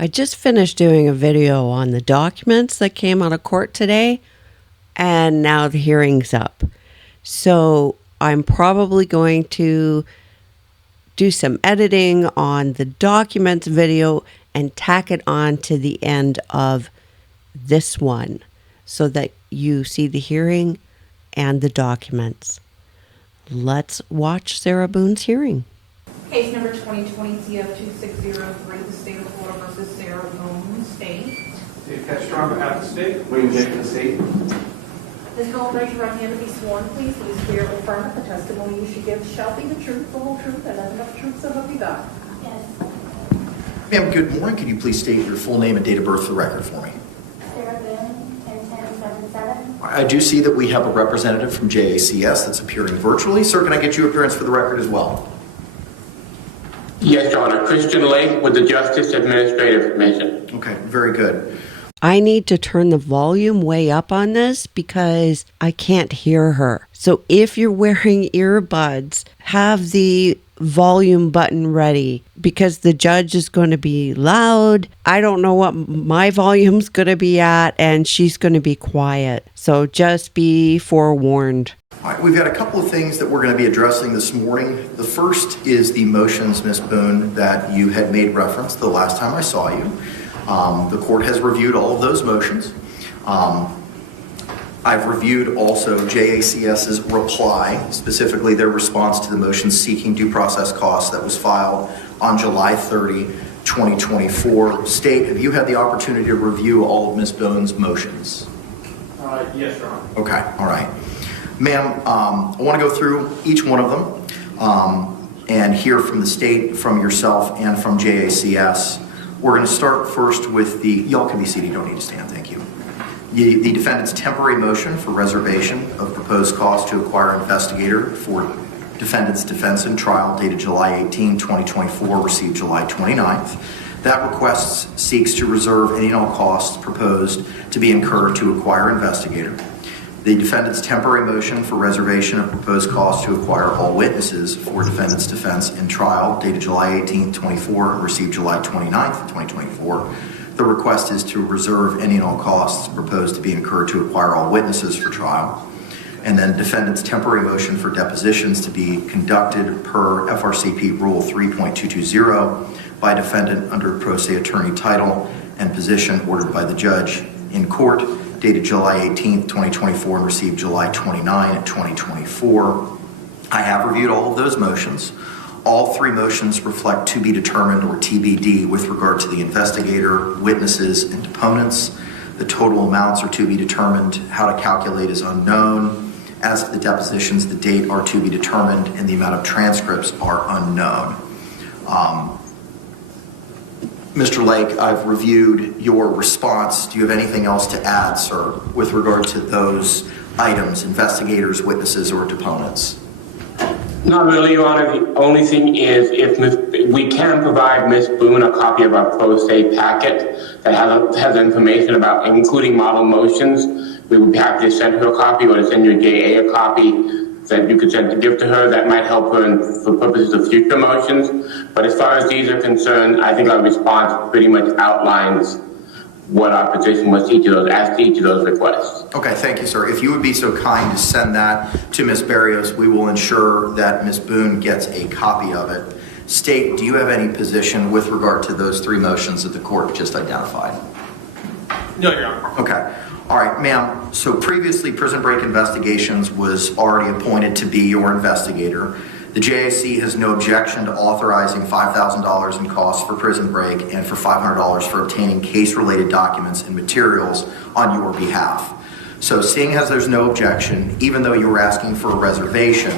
I just finished doing a video on the documents that came out of court today, and now the hearing's up. So I'm probably going to do some editing on the documents video and tack it on to the end of this one so that you see the hearing and the documents. Let's watch Sarah Boone's hearing. Case number 2020-CF2603, the state of Florida versus Sarah Boone, state. Dave Castro on behalf of the state. William Jacob, the state. Ms. Boone, raise your right hand to be sworn, please. Do you swear or affirm that the testimony you should give shall be the truth, the whole truth, and nothing but the truth, so help you God? Yes. Ma'am, good morning. Could you please state your full name and date of birth for the record for me? Sarah Boone, 10-10-77. I do see that we have a representative from JACS that's appearing virtually. Sir, can I get your appearance for the record as well? Yes, Your Honor. Christian Lake with the Justice Administrative Commission. Okay, very good. I need to turn the volume way up on this because I can't hear her. So if you're wearing earbuds, have the volume button ready because the judge is going to be loud. I don't know what my volume's going to be at, and she's going to be quiet. So just be forewarned. All right, we've got a couple of things that we're going to be addressing this morning. The first is the motions, Ms. Boone, that you had made reference the last time I saw you. The court has reviewed all of those motions. I've reviewed also JACS's reply, specifically their response to the motion seeking due process costs that was filed on July 30, 2024. State, have you had the opportunity to review all of Ms. Boone's motions? Yes, Your Honor. Okay, all right. Ma'am, I want to go through each one of them and hear from the state, from yourself, and from JACS. We're going to start first with y'all can be seated, you don't need to stand, thank you. The defendant's temporary motion for reservation of proposed costs to acquire investigator for defendant's defense and trial dated July 18, 2024, received July 29th. That request seeks to reserve any and all costs proposed to be incurred to acquire investigator. The defendant's temporary motion for reservation of proposed costs to acquire all witnesses for defendant's defense and trial dated July 18, 2024, received July 29th, 2024. The request is to reserve any and all costs proposed to be incurred to acquire all witnesses for trial. And then defendant's temporary motion for depositions to be conducted per FRCP Rule 3.220 by defendant under pro se attorney title and position ordered by the judge in court dated July 18, 2024 and received July 29, 2024. I have reviewed all of those motions. All three motions reflect to be determined or TBD with regard to the investigator, witnesses, and deponents. The total amounts are to be determined. How to calculate is unknown. As for the depositions, the date are to be determined, and the amount of transcripts are unknown. Mr. Lake, I've reviewed your response. Do you have anything else to add, sir, with regard to those items, investigators, witnesses, or deponents? Not really, Your Honor. The only thing is if we can provide Ms. Boone a copy of our pro se packet that has information about including model motions. We would be happy to send her a copy or to send your JA a copy that you could send to give to her. That might help her for purposes of future motions. But as far as these are concerned, I think our response pretty much outlines what our position was to each of those requests. Okay, thank you, sir. If you would be so kind to send that to Ms. Barrios, we will ensure that Ms. Boone gets a copy of it. State, do you have any position with regard to those three motions that the court just identified? No, Your Honor. Okay. All right, ma'am. So previously, Prison Break Investigations was already appointed to be your investigator. The JAC has no objection to authorizing $5,000 in costs for prison break and for $500 for obtaining case-related documents and materials on your behalf. So seeing as there's no objection, even though you were asking for a reservation,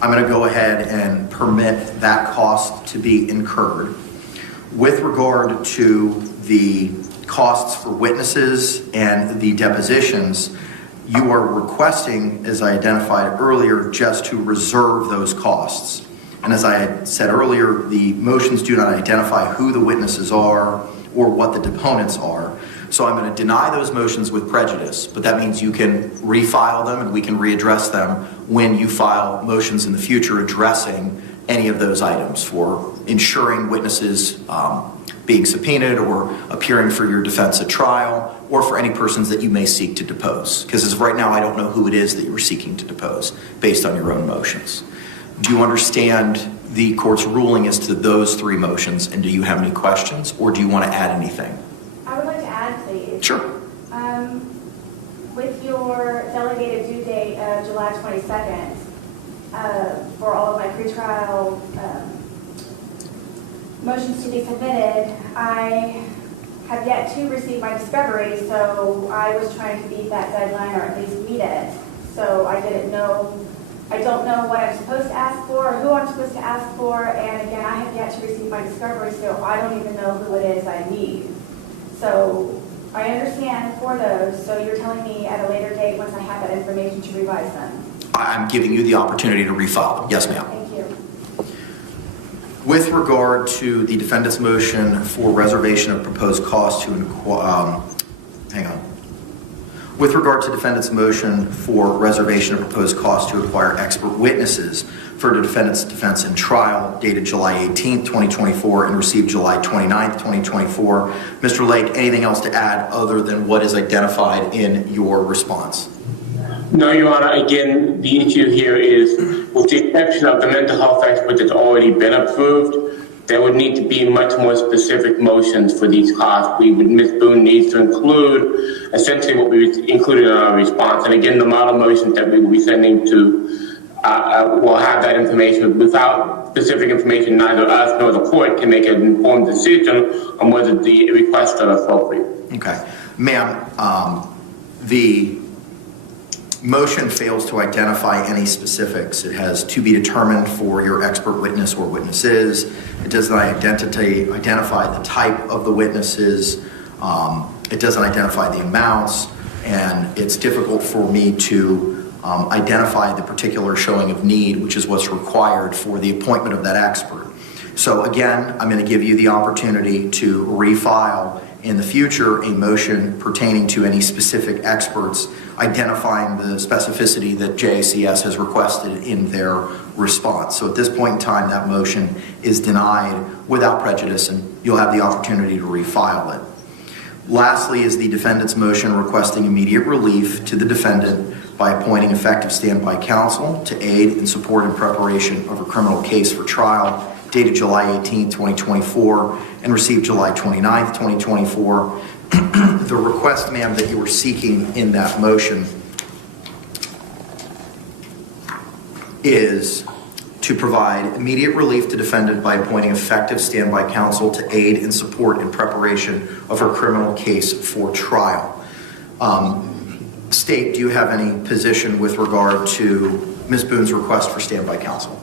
I'm going to go ahead and permit that cost to be incurred. With regard to the costs for witnesses and the depositions, you are requesting, as I identified earlier, just to reserve those costs. And as I had said earlier, the motions do not identify who the witnesses are or what the deponents are. So I'm going to deny those motions with prejudice, but that means you can refile them and we can readdress them when you file motions in the future addressing any of those items for ensuring witnesses being subpoenaed or appearing for your defense at trial, or for any persons that you may seek to depose. Because as of right now, I don't know who it is that you are seeking to depose based on your own motions. Do you understand the court's ruling as to those three motions, and do you have any questions, or do you want to add anything? I would like to add, please. Sure. With your delegated due date of July 22nd, for all of my pretrial motions to be submitted, I have yet to receive my discovery, so I was trying to beat that deadline or at least meet it. So I don't know what I'm supposed to ask for or who I'm supposed to ask for, and again, I have yet to receive my discovery, so I don't even know who it is I need. So I understand for those, so you're telling me at a later date, once I have that information, to revise them. I'm giving you the opportunity to refile them. Yes, ma'am. Thank you. With regard to the defendant's motion for reservation of proposed cost to With regard to defendant's motion for reservation of proposed cost to acquire expert witnesses for the defendant's defense in trial dated July 18th, 2024 and received July 29th, 2024. Mr. Lake, anything else to add other than what is identified in your response? No, Your Honor. Again, the issue here is, with the exception of the mental health expert that's already been approved, there would need to be much more specific motions for these costs. Ms. Boone needs to include essentially what we included in our response. And again, the model motions that we will be sending to will have that information. Without specific information, neither us nor the court can make an informed decision on whether the requests are appropriate. Okay. Ma'am, the motion fails to identify any specifics. It has to be determined for your expert witness or witnesses. It does not identify the type of the witnesses. It doesn't identify the amounts, and it's difficult for me to identify the particular showing of need, which is what's required for the appointment of that expert. So again, I'm going to give you the opportunity to refile in the future a motion pertaining to any specific experts, identifying the specificity that JACS has requested in their response. So at this point in time, that motion is denied without prejudice, and you'll have the opportunity to refile it. Lastly is the defendant's motion requesting immediate relief to the defendant by appointing effective standby counsel to aid and support in preparation of a criminal case for trial dated July 18, 2024 and received July 29, 2024. The request, ma'am, that you were seeking in that motion is to provide immediate relief to defendant by appointing effective standby counsel to aid and support in preparation of her criminal case for trial. State, do you have any position with regard to Ms. Boone's request for standby counsel?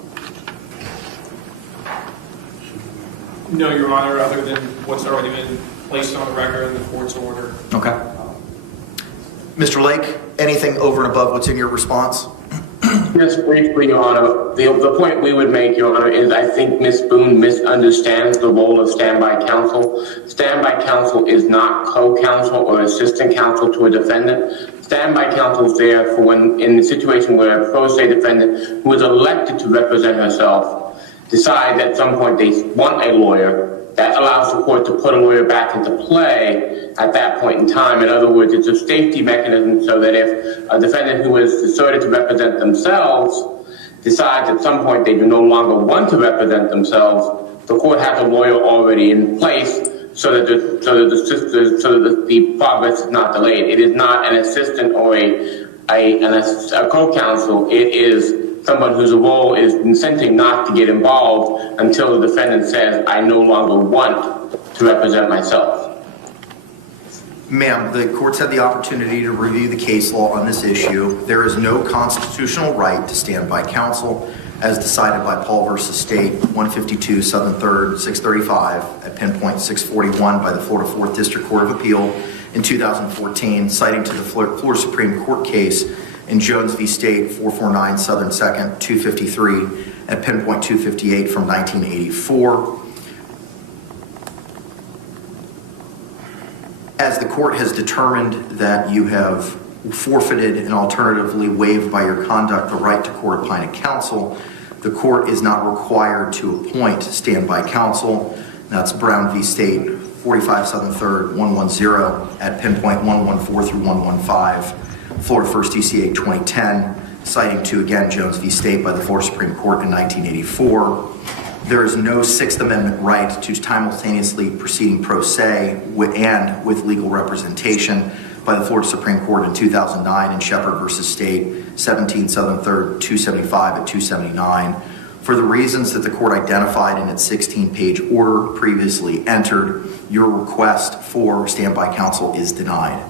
No, Your Honor, other than what's already been placed on the record in the court's order. Okay. Mr. Lake, anything over and above what's in your response? Just briefly, Your Honor, the point we would make, Your Honor, is I think Ms. Boone misunderstands the role of standby counsel. Standby counsel is not co-counsel or assistant counsel to a defendant. Standby counsel is there for when, in the situation where a pro se defendant who is elected to represent herself decide at some point they want a lawyer, that allows the court to put a lawyer back into play at that point in time. In other words, it's a safety mechanism so that if a defendant who is decided to represent themselves decides at some point they do no longer want to represent themselves, the court has a lawyer already in place so that the progress is not delayed. It is not an assistant or a co-counsel. It is someone whose role is incenting not to get involved until the defendant says, I no longer want to represent myself. Ma'am, the court's had the opportunity to review the case law on this issue. There is no constitutional right to standby counsel as decided by Paul v. State, 152 Southern 3rd, 635 at pinpoint 641 by the Florida 4th District Court of Appeal in 2014, citing to the Florida Supreme Court case in Jones v. State, 449 Southern 2nd, 253 at pinpoint 258 from 1984. As the court has determined that you have forfeited and alternatively waived by your conduct the right to court-appointed counsel, the court is not required to appoint standby counsel. That's Brown v. State, 45 Southern 3rd, 110 at pinpoint 114 through 115, Florida 1st DCA 2010, citing to, again, Jones v. State by the Florida Supreme Court in 1984. There is no Sixth Amendment right to simultaneously proceeding pro se and with legal representation by the Florida Supreme Court in 2009 in Shepard v. State, 17 Southern 3rd, 275 at 279. For the reasons that the court identified in its 16-page order previously entered, your request for standby counsel is denied.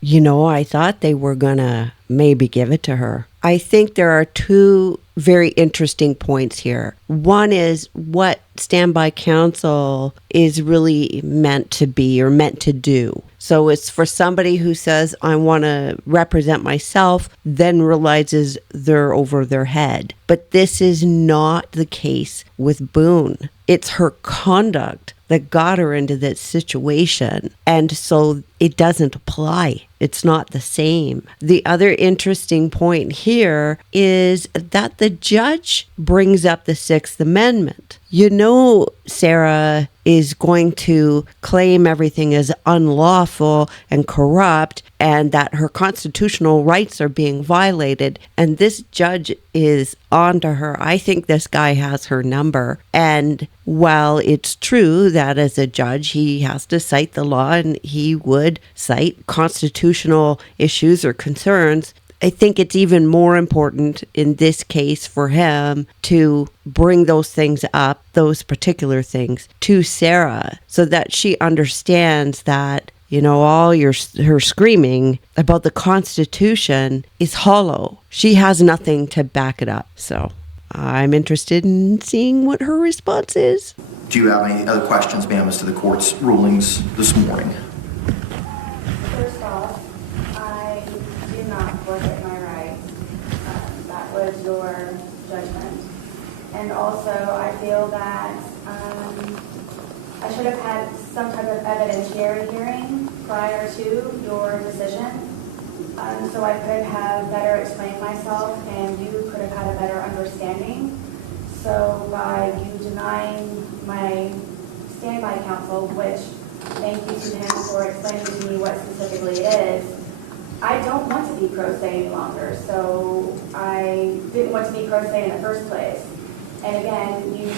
You know, I thought they were going to maybe give it to her. I think there are two very interesting points here. One is what standby counsel is really meant to be or meant to do. So it's for somebody who says, I want to represent myself, then realizes they're over their head. But this is not the case with Boone. It's her conduct that got her into this situation. And so it doesn't apply. It's not the same. The other interesting point here is that the judge brings up the Sixth Amendment. You know, Sarah is going to claim everything as unlawful and corrupt and that her constitutional rights are being violated. And this judge is onto her. I think this guy has her number. And while it's true that as a judge, he has to cite the law and he would cite constitutional issues or concerns, I think it's even more important in this case for him to bring those things up, those particular things, to Sarah so that she understands that, you know, all her screaming about the Constitution is hollow. She has nothing to back it up. So I'm interested in seeing what her response is. Do you have any other questions, ma'am, as to the court's rulings this morning? First off, I do not forfeit my rights. That was your judgment. And also, I feel that I should have had some type of evidentiary hearing prior to your decision. So I could have better explained myself and you could have had a better understanding. So by you denying my standby counsel, which thank you to him for explaining to me what specifically it is, I don't want to be pro se any longer. So I didn't want to be pro se in the first place. And again, you,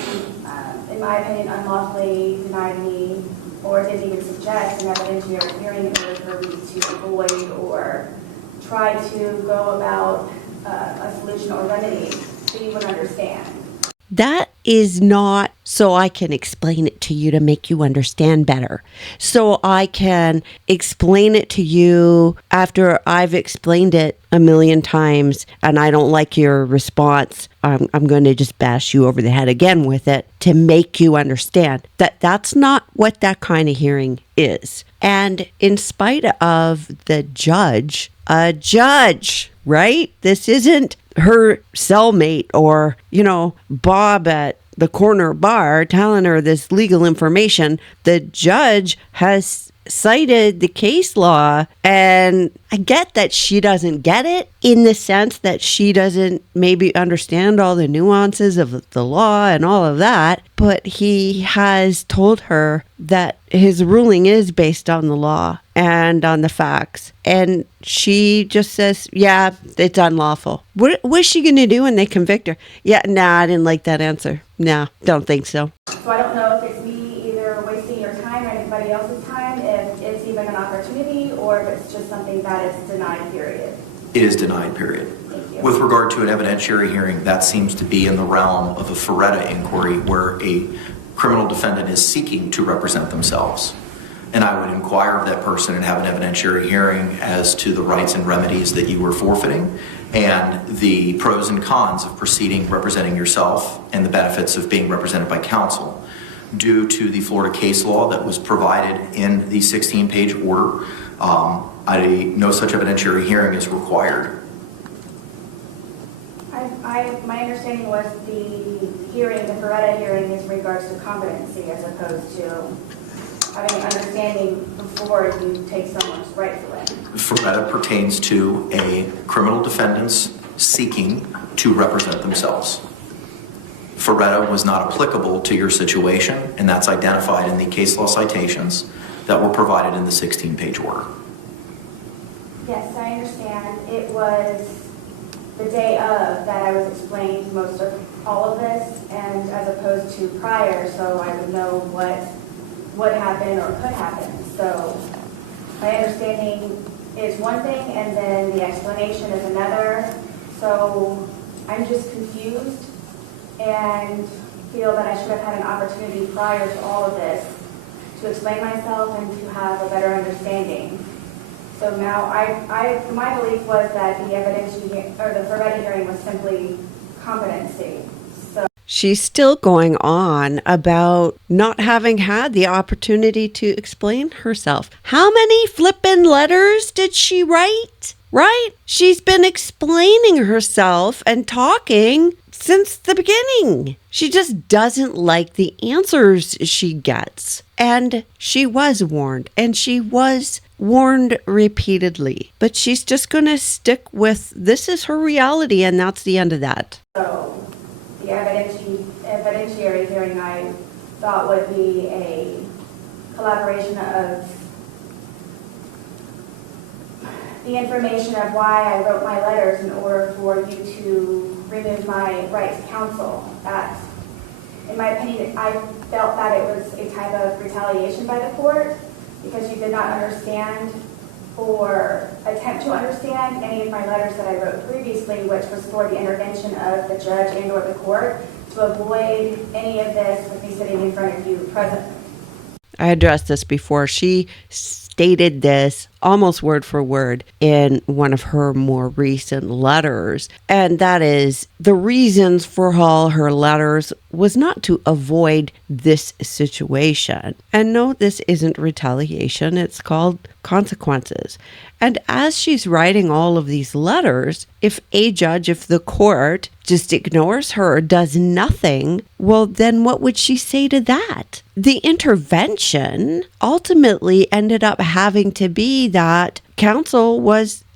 in my opinion, unlawfully denied me or didn't even suggest an evidentiary hearing in order for me to avoid or try to go about a solution or remedy so you would understand. That is not so I can explain it to you to make you understand better. So I can explain it to you after I've explained it a million times and I don't like your response. I'm going to just bash you over the head again with it to make you understand that that's not what that kind of hearing is. And in spite of the judge, a judge, right? This isn't her cellmate or, you know, Bob at the corner bar telling her this legal information. The judge has cited the case law, and I get that she doesn't get it in the sense that she doesn't maybe understand all the nuances of the law and all of that, but he has told her that his ruling is based on the law and on the facts. And she just says, yeah, it's unlawful. What's she going to do when they convict her? Yeah, nah, I didn't like that answer. Nah, don't think so. So I don't know if it's me either wasting your time or anybody else's time, if it's even an opportunity, or if it's just something that is denied, period. It is denied, period. Thank you. With regard to an evidentiary hearing, that seems to be in the realm of a forfeited inquiry where a criminal defendant is seeking to represent themselves. And I would inquire of that person and have an evidentiary hearing as to the rights and remedies that you were forfeiting and the pros and cons of proceeding representing yourself and the benefits of being represented by counsel. Due to the Florida case law that was provided in the 16-page order, no such evidentiary hearing is required. My understanding was the hearing, the forfeited hearing, is in regards to competency as opposed to having an understanding before you take someone's rights away. Forfeited pertains to a criminal defendant's seeking to represent themselves. forfeited was not applicable to your situation, and that's identified in the case law citations that were provided in the 16-page order. Yes, I understand. It was the day of that I was explaining most of all of this, and as opposed to prior, so I would know what would happen or could happen. So my understanding is one thing, and then the explanation is another. So I'm just confused and feel that I should have had an opportunity prior to all of this to explain myself and to have a better understanding. So now my belief was that the evidence or the forfeited hearing was simply competency. So She's still going on about not having had the opportunity to explain herself. How many flippin' letters did she write? Right? She's been explaining herself and talking since the beginning. She just doesn't like the answers she gets. And she was warned, and she was warned repeatedly. But she's just going to stick with this is her reality, and that's the end of that. So the evidentiary hearing I thought would be a collaboration of the information of why I wrote my letters in order for you to remove my right to counsel. That, in my opinion, I felt that it was a type of retaliation by the court because you did not understand or attempt to understand any of my letters that I wrote previously, which was for the intervention of the judge and or the court to avoid any of this with me sitting in front of you presently. I addressed this before. She stated this almost word for word in one of her more recent letters. And that is the reasons for all her letters was not to avoid this situation. And no, this isn't retaliation. It's called consequences. And as she's writing all of these letters, if a judge, if the court just ignores her, does nothing, well, then what would she say to that? The intervention ultimately ended up having to be that counsel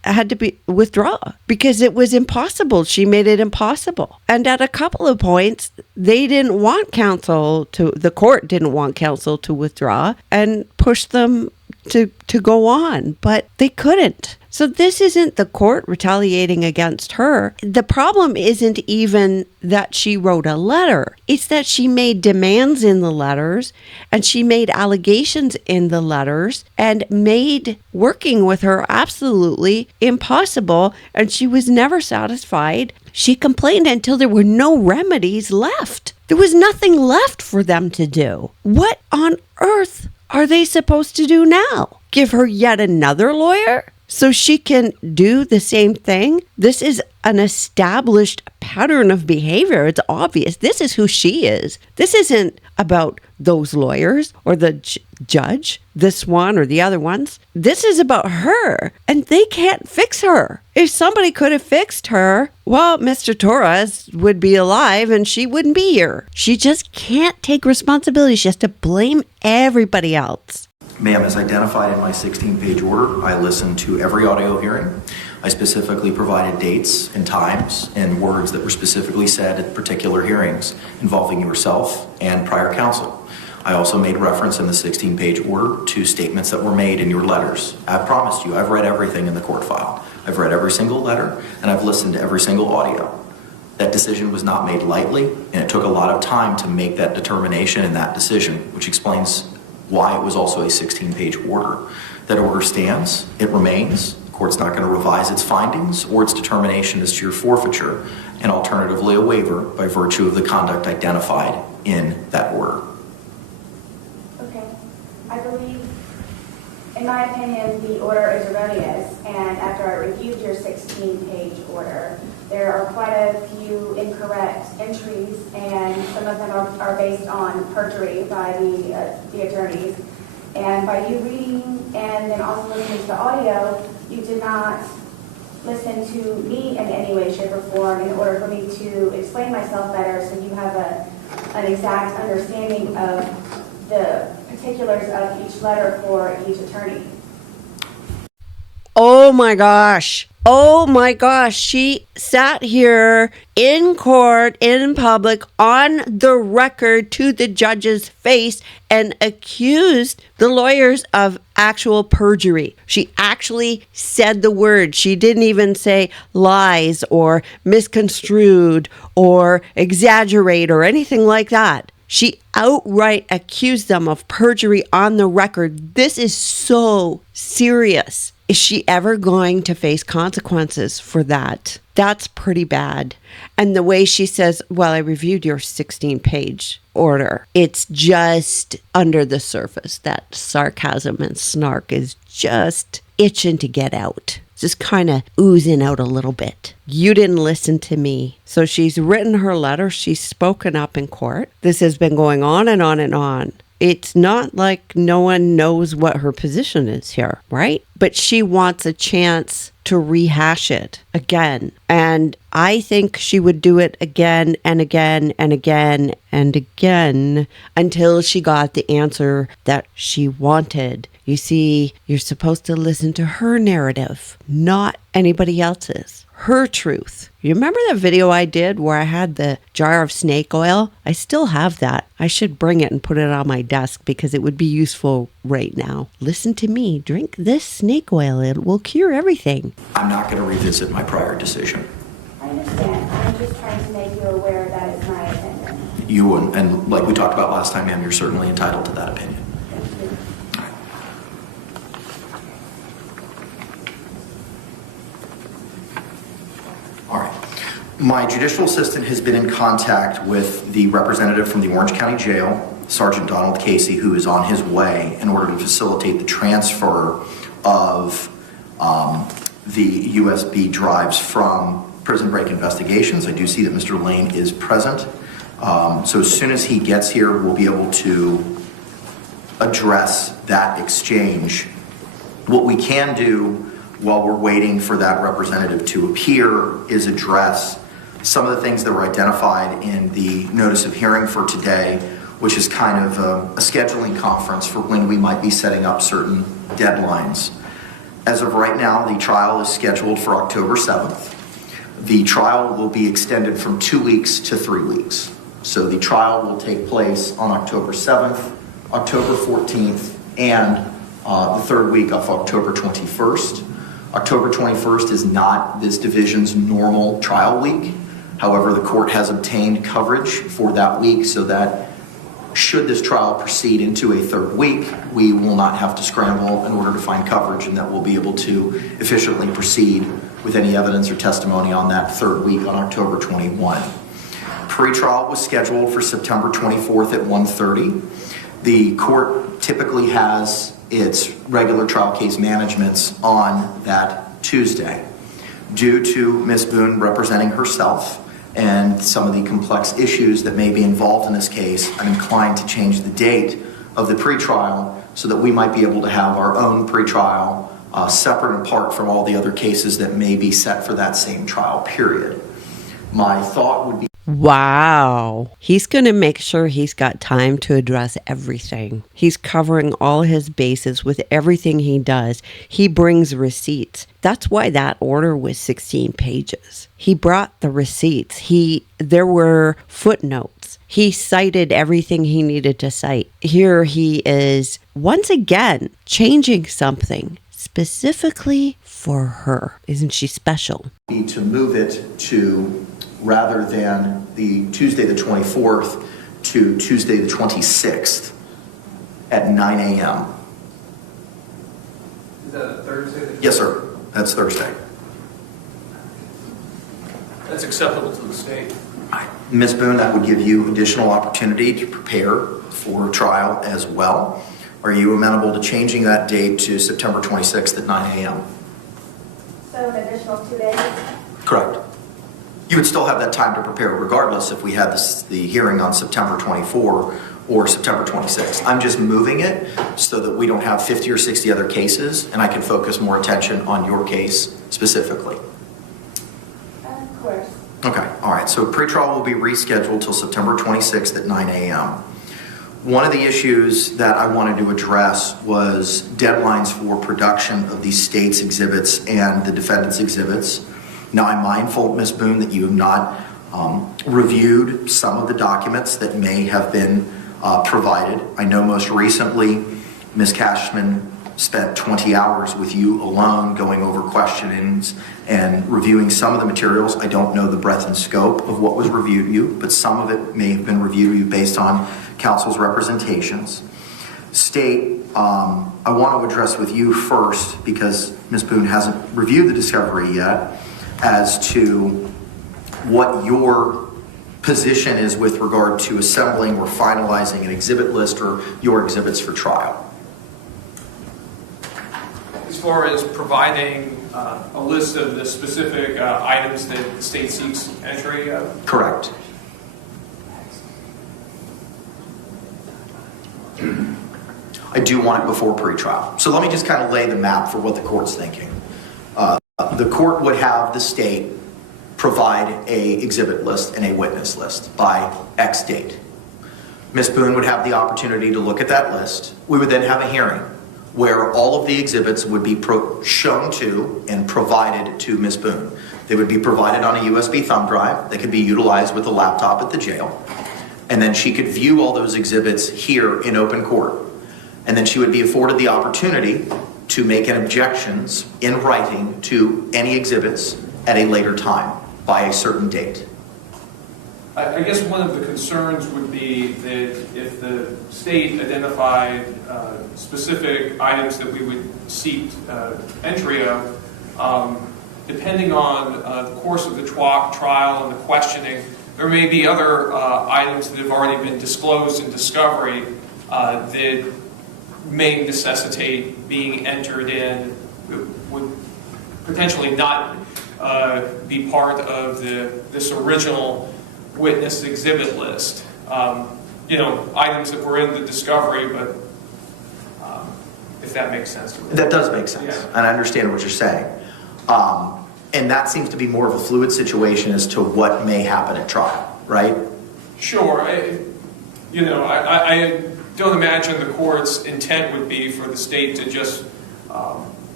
had to be withdraw because it was impossible. She made it impossible. And at a couple of points, they didn't want the court didn't want counsel to withdraw and push them to go on, but they couldn't. So this isn't the court retaliating against her. The problem isn't even that she wrote a letter. It's that she made demands in the letters and she made allegations in the letters and made working with her absolutely impossible. And she was never satisfied. She complained until there were no remedies left. There was nothing left for them to do. What on earth are they supposed to do now? Give her yet another lawyer so she can do the same thing? This is an established pattern of behavior. It's obvious. This is who she is. This isn't about those lawyers or the judge, this one or the other ones. This is about her, and they can't fix her. If somebody could have fixed her, well, Mr. Torres would be alive and she wouldn't be here. She just can't take responsibility. She has to blame everybody else. Ma'am, as identified in my 16-page order, I listened to every audio hearing. I specifically provided dates and times and words that were specifically said at particular hearings involving yourself and prior counsel. I also made reference in the 16-page order to statements that were made in your letters. I promised you, I've read everything in the court file. I've read every single letter, and I've listened to every single audio. That decision was not made lightly, and it took a lot of time to make that determination and that decision, which explains why it was also a 16-page order. That order stands, it remains. The court's not going to revise its findings or its determination as to your forfeiture, and alternatively a waiver by virtue of the conduct identified in that order. Okay. I believe, in my opinion, the order is erroneous, and after I reviewed your 16-page order, there are quite a few incorrect entries, and some of them are based on perjury by the attorneys. And by you reading and then also listening to the audio, you did not listen to me in any way, shape, or form in order for me to explain myself better, so you have an exact understanding of the particulars of each letter for each attorney. Oh my gosh. Oh my gosh. She sat here in court, in public, on the record to the judge's face and accused the lawyers of actual perjury. She actually said the word. She didn't even say lies or misconstrued or exaggerate or anything like that. She outright accused them of perjury on the record. This is so serious. Is she ever going to face consequences for that? That's pretty bad. And the way she says, well, I reviewed your 16-page order. It's just under the surface. That sarcasm and snark is just itching to get out. Just kind of oozing out a little bit. You didn't listen to me. So she's written her letter. She's spoken up in court. This has been going on and on and on. It's not like no one knows what her position is here, right? But she wants a chance to rehash it again. And I think she would do it again and again and again and again until she got the answer that she wanted. You see, you're supposed to listen to her narrative, not anybody else's. Her truth. You remember that video I did where I had the jar of snake oil? I still have that. I should bring it and put it on my desk because it would be useful right now. Listen to me. Drink this snake oil. It will cure everything. I'm not going to revisit my prior decision. I understand. I'm just trying to make you aware that it's my opinion. You wouldn't, and like we talked about last time, ma'am, you're certainly entitled to that opinion. Thank you. All right. My judicial assistant has been in contact with the representative from the Orange County Jail, Sergeant Donald Casey, who is on his way in order to facilitate the transfer of the USB drives from Prison Break Investigations. I do see that Mr. Lane is present. So as soon as he gets here, we'll be able to address that exchange. What we can do while we're waiting for that representative to appear is address some of the things that were identified in the notice of hearing for today, which is kind of a scheduling conference for when we might be setting up certain deadlines. As of right now, the trial is scheduled for October 7th. The trial will be extended from 2 weeks to 3 weeks. So the trial will take place on October 7th, October 14th, and the third week of October 21st. October 21st is not this division's normal trial week. However, the court has obtained coverage for that week so that should this trial proceed into a third week, we will not have to scramble in order to find coverage, and that we'll be able to efficiently proceed with any evidence or testimony on that third week on October 21. Pre-trial was scheduled for September 24th at 1:30. The court typically has its regular trial case managements on that Tuesday. Due to Ms. Boone representing herself and some of the complex issues that may be involved in this case, I'm inclined to change the date of the pretrial so that we might be able to have our own pretrial separate and apart from all the other cases that may be set for that same trial period. My thought would be Wow. He's going to make sure he's got time to address everything. He's covering all his bases with everything he does. He brings receipts. That's why that order was 16 pages. He brought the receipts. There were footnotes. He cited everything he needed to cite. Here he is once again changing something specifically for her. Isn't she special? to move it to, rather than the Tuesday the 24th, to Tuesday the 26th at 9 a.m. Is that a Thursday? Yes, sir. That's Thursday. That's acceptable to the state. Ms. Boone, that would give you additional opportunity to prepare for trial as well. Are you amenable to changing that date to September 26th at 9 a.m.? So an additional 2 days? Correct. You would still have that time to prepare regardless if we had the hearing on September 24 or September 26. I'm just moving it so that we don't have 50 or 60 other cases and I can focus more attention on your case specifically. Of course. Okay, all right. So pretrial will be rescheduled till September 26th at 9 a.m. One of the issues that I wanted to address was deadlines for production of the state's exhibits and the defendant's exhibits. Now, I'm mindful, Ms. Boone, that you have not reviewed some of the documents that may have been provided. I know most recently, Ms. Cashman spent 20 hours with you alone going over questionings and reviewing some of the materials. I don't know the breadth and scope of what was reviewed to you, but some of it may have been reviewed to you based on counsel's representations. State, I want to address with you first, because Ms. Boone hasn't reviewed the discovery yet, as to what your position is with regard to assembling or finalizing an exhibit list or your exhibits for trial. As far as providing a list of the specific items that the state seeks entry of? Correct. I do want it before pretrial. So let me just kind of lay the map for what the court's thinking. The court would have the state provide a exhibit list and a witness list by X date. Ms. Boone would have the opportunity to look at that list. We would then have a hearing where all of the exhibits would be shown to and provided to Ms. Boone. They would be provided on a USB thumb drive that could be utilized with a laptop at the jail. And then she could view all those exhibits here in open court. And then she would be afforded the opportunity to make an objections in writing to any exhibits at a later time by a certain date. I guess one of the concerns would be that if the state identified specific items that we would seek entry of, depending on the course of the trial and the questioning, there may be other items that have already been disclosed in discovery that may necessitate being entered in, would potentially not be part of this original witness exhibit list. Items that were in the discovery, but if that makes sense to me. That does make sense, Yeah. and I understand what you're saying. And that seems to be more of a fluid situation as to what may happen at trial, right? Sure. I don't imagine the court's intent would be for the state to just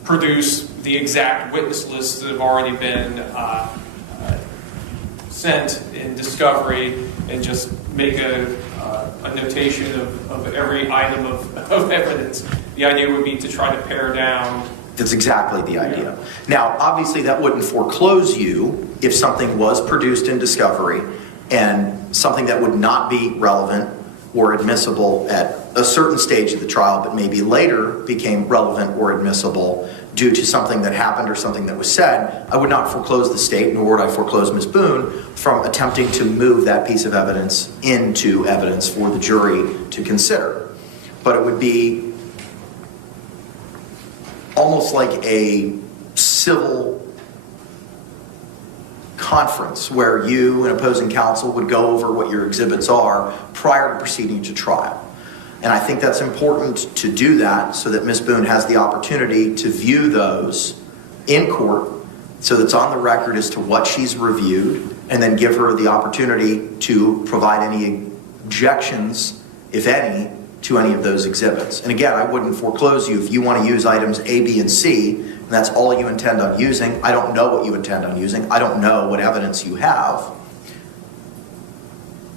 produce the exact witness lists that have already been sent in discovery and just make a notation of every item of evidence. The idea would be to try to pare down. That's exactly the idea. Now, obviously that wouldn't foreclose you if something was produced in discovery and something that would not be relevant or admissible at a certain stage of the trial, but maybe later became relevant or admissible due to something that happened or something that was said. I would not foreclose the state, nor would I foreclose Ms. Boone from attempting to move that piece of evidence into evidence for the jury to consider. But it would be almost like a civil conference where you and opposing counsel would go over what your exhibits are prior to proceeding to trial. And I think that's important to do that so that Ms. Boone has the opportunity to view those in court so that's on the record as to what she's reviewed, and then give her the opportunity to provide any objections, if any, to any of those exhibits. And again, I wouldn't foreclose you if you want to use items A, B, and C, and that's all you intend on using. I don't know what you intend on using. I don't know what evidence you have.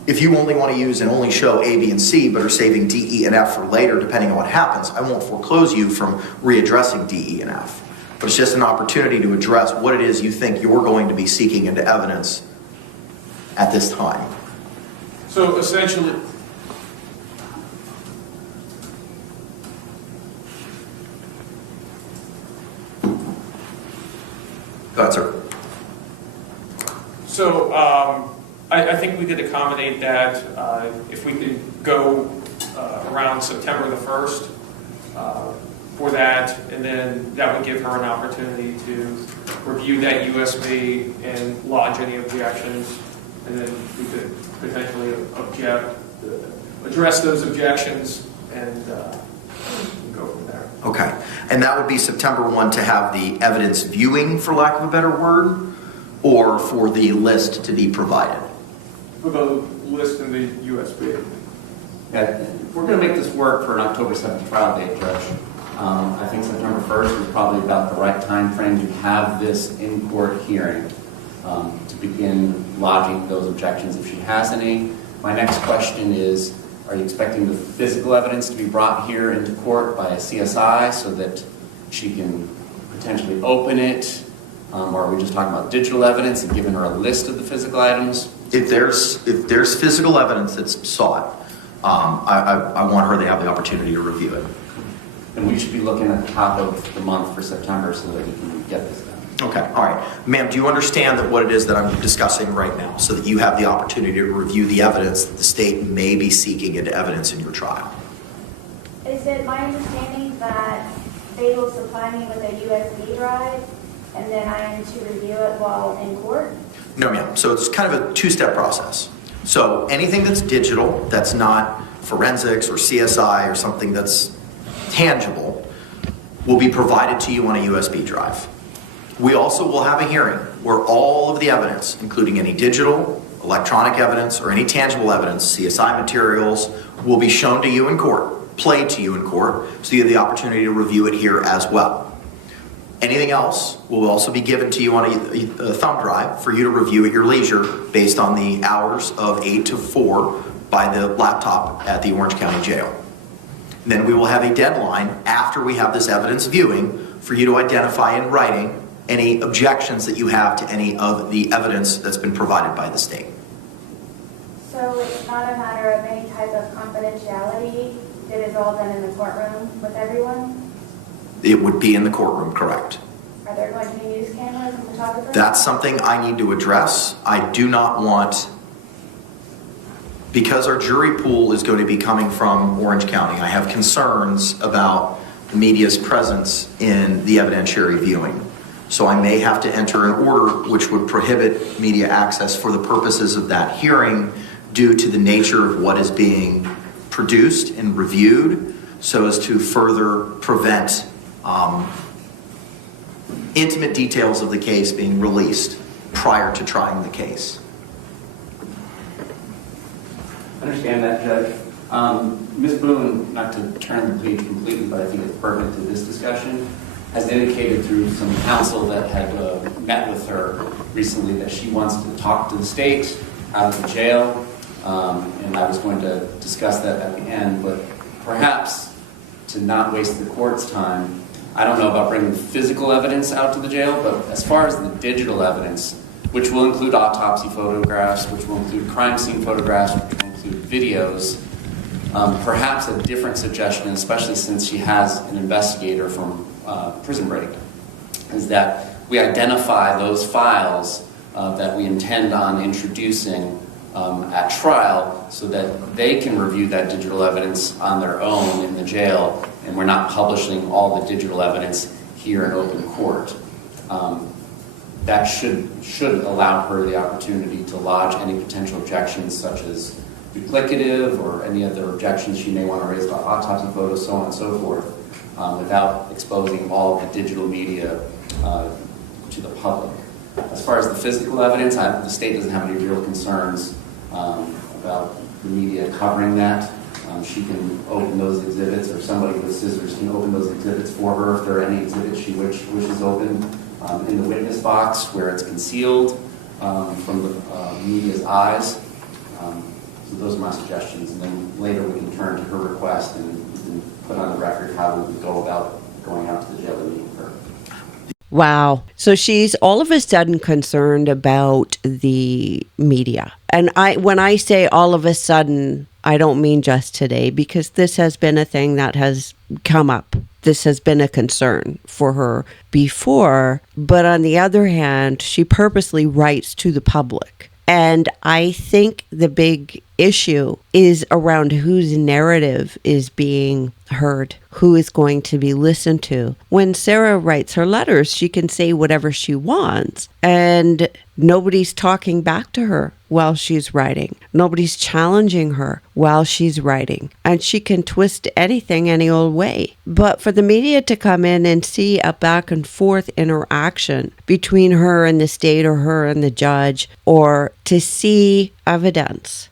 If you only want to use and only show A, B, and C, but are saving D, E, and F for later, depending on what happens, I won't foreclose you from readdressing D, E, and F. But it's just an opportunity to address what it is you think you're going to be seeking into evidence at this time. So essentially, Go ahead, sir. so I think we could accommodate that if we could go around September the 1st for that, and then that would give her an opportunity to review that USB and lodge any objections, and then we could potentially address those objections and go from there. Okay. And that would be September 1 to have the evidence viewing, for lack of a better word, or for the list to be provided? For the list in the USB. we're going to make this work for an October 7th trial date, Judge. I think September 1st is probably about the right time frame to have this in-court hearing to begin lodging those objections if she has any. My next question is, are you expecting the physical evidence to be brought here into court by a CSI so that she can potentially open it? Or are we just talking about digital evidence and giving her a list of the physical items? If there's physical evidence that's sought, I want her to have the opportunity to review it. And we should be looking at the top of the month for September so that we can get this done. Okay, all right. Ma'am, do you understand that what it is that I'm discussing right now, so that you have the opportunity to review the evidence that the state may be seeking into evidence in your trial? Is it my understanding that they will supply me with a USB drive and then I am to review it while in court? No, ma'am. So it's kind of a two-step process. So anything that's digital, that's not forensics or CSI or something that's tangible, will be provided to you on a USB drive. We also will have a hearing where all of the evidence, including any digital, electronic evidence, or any tangible evidence, CSI materials, will be shown to you in court, played to you in court, so you have the opportunity to review it here as well. Anything else will also be given to you on a thumb drive for you to review at your leisure based on the hours of 8 to 4 by the laptop at the Orange County Jail. And then we will have a deadline after we have this evidence viewing for you to identify in writing any objections that you have to any of the evidence that's been provided by the state. So it's not a matter of any type of confidentiality? It is all done in the courtroom with everyone? It would be in the courtroom, correct? Are there going to be news cameras and photographers? That's something I need to address. I do not want, because our jury pool is going to be coming from Orange County, I have concerns about the media's presence in the evidentiary viewing. So I may have to enter an order which would prohibit media access for the purposes of that hearing due to the nature of what is being produced and reviewed, so as to further prevent intimate details of the case being released prior to trying the case. I understand that, Judge. Ms. Boone, not to turn the page completely, but I think it's pertinent to this discussion, has indicated through some counsel that had met with her recently that she wants to talk to the state out of the jail, and I was going to discuss that at the end, but perhaps to not waste the court's time, I don't know about bringing physical evidence out to the jail, but as far as the digital evidence, which will include autopsy photographs, which will include crime scene photographs, which will include videos, perhaps a different suggestion, especially since she has an investigator from Prison Break, is that we identify those files that we intend on introducing at trial so that they can review that digital evidence on their own in the jail, and we're not publishing all the digital evidence here in open court. That should allow her the opportunity to lodge any potential objections such as duplicative or any other objections she may want to raise about autopsy photos, so on and so forth, without exposing all of the digital media to the public. As far as the physical evidence, the state doesn't have any real concerns about the media covering that. She can open those exhibits, or somebody with scissors can open those exhibits for her if there are any exhibits she wishes open in the witness box where it's concealed from the media's eyes. So those are my suggestions, and then later we can turn to her request and we can put on the record how we would go about going out to the jail and meeting her. Wow. So she's all of a sudden concerned about the media. And when I say all of a sudden, I don't mean just today, because this has been a thing that has come up. This has been a concern for her before. But on the other hand, she purposely writes to the public. And I think the big issue is around whose narrative is being heard, who is going to be listened to. When Sarah writes her letters, she can say whatever she wants, and nobody's talking back to her while she's writing. Nobody's challenging her while she's writing, and she can twist anything any old way. But for the media to come in and see a back and forth interaction between her and the state, or her and the judge, or to see evidence,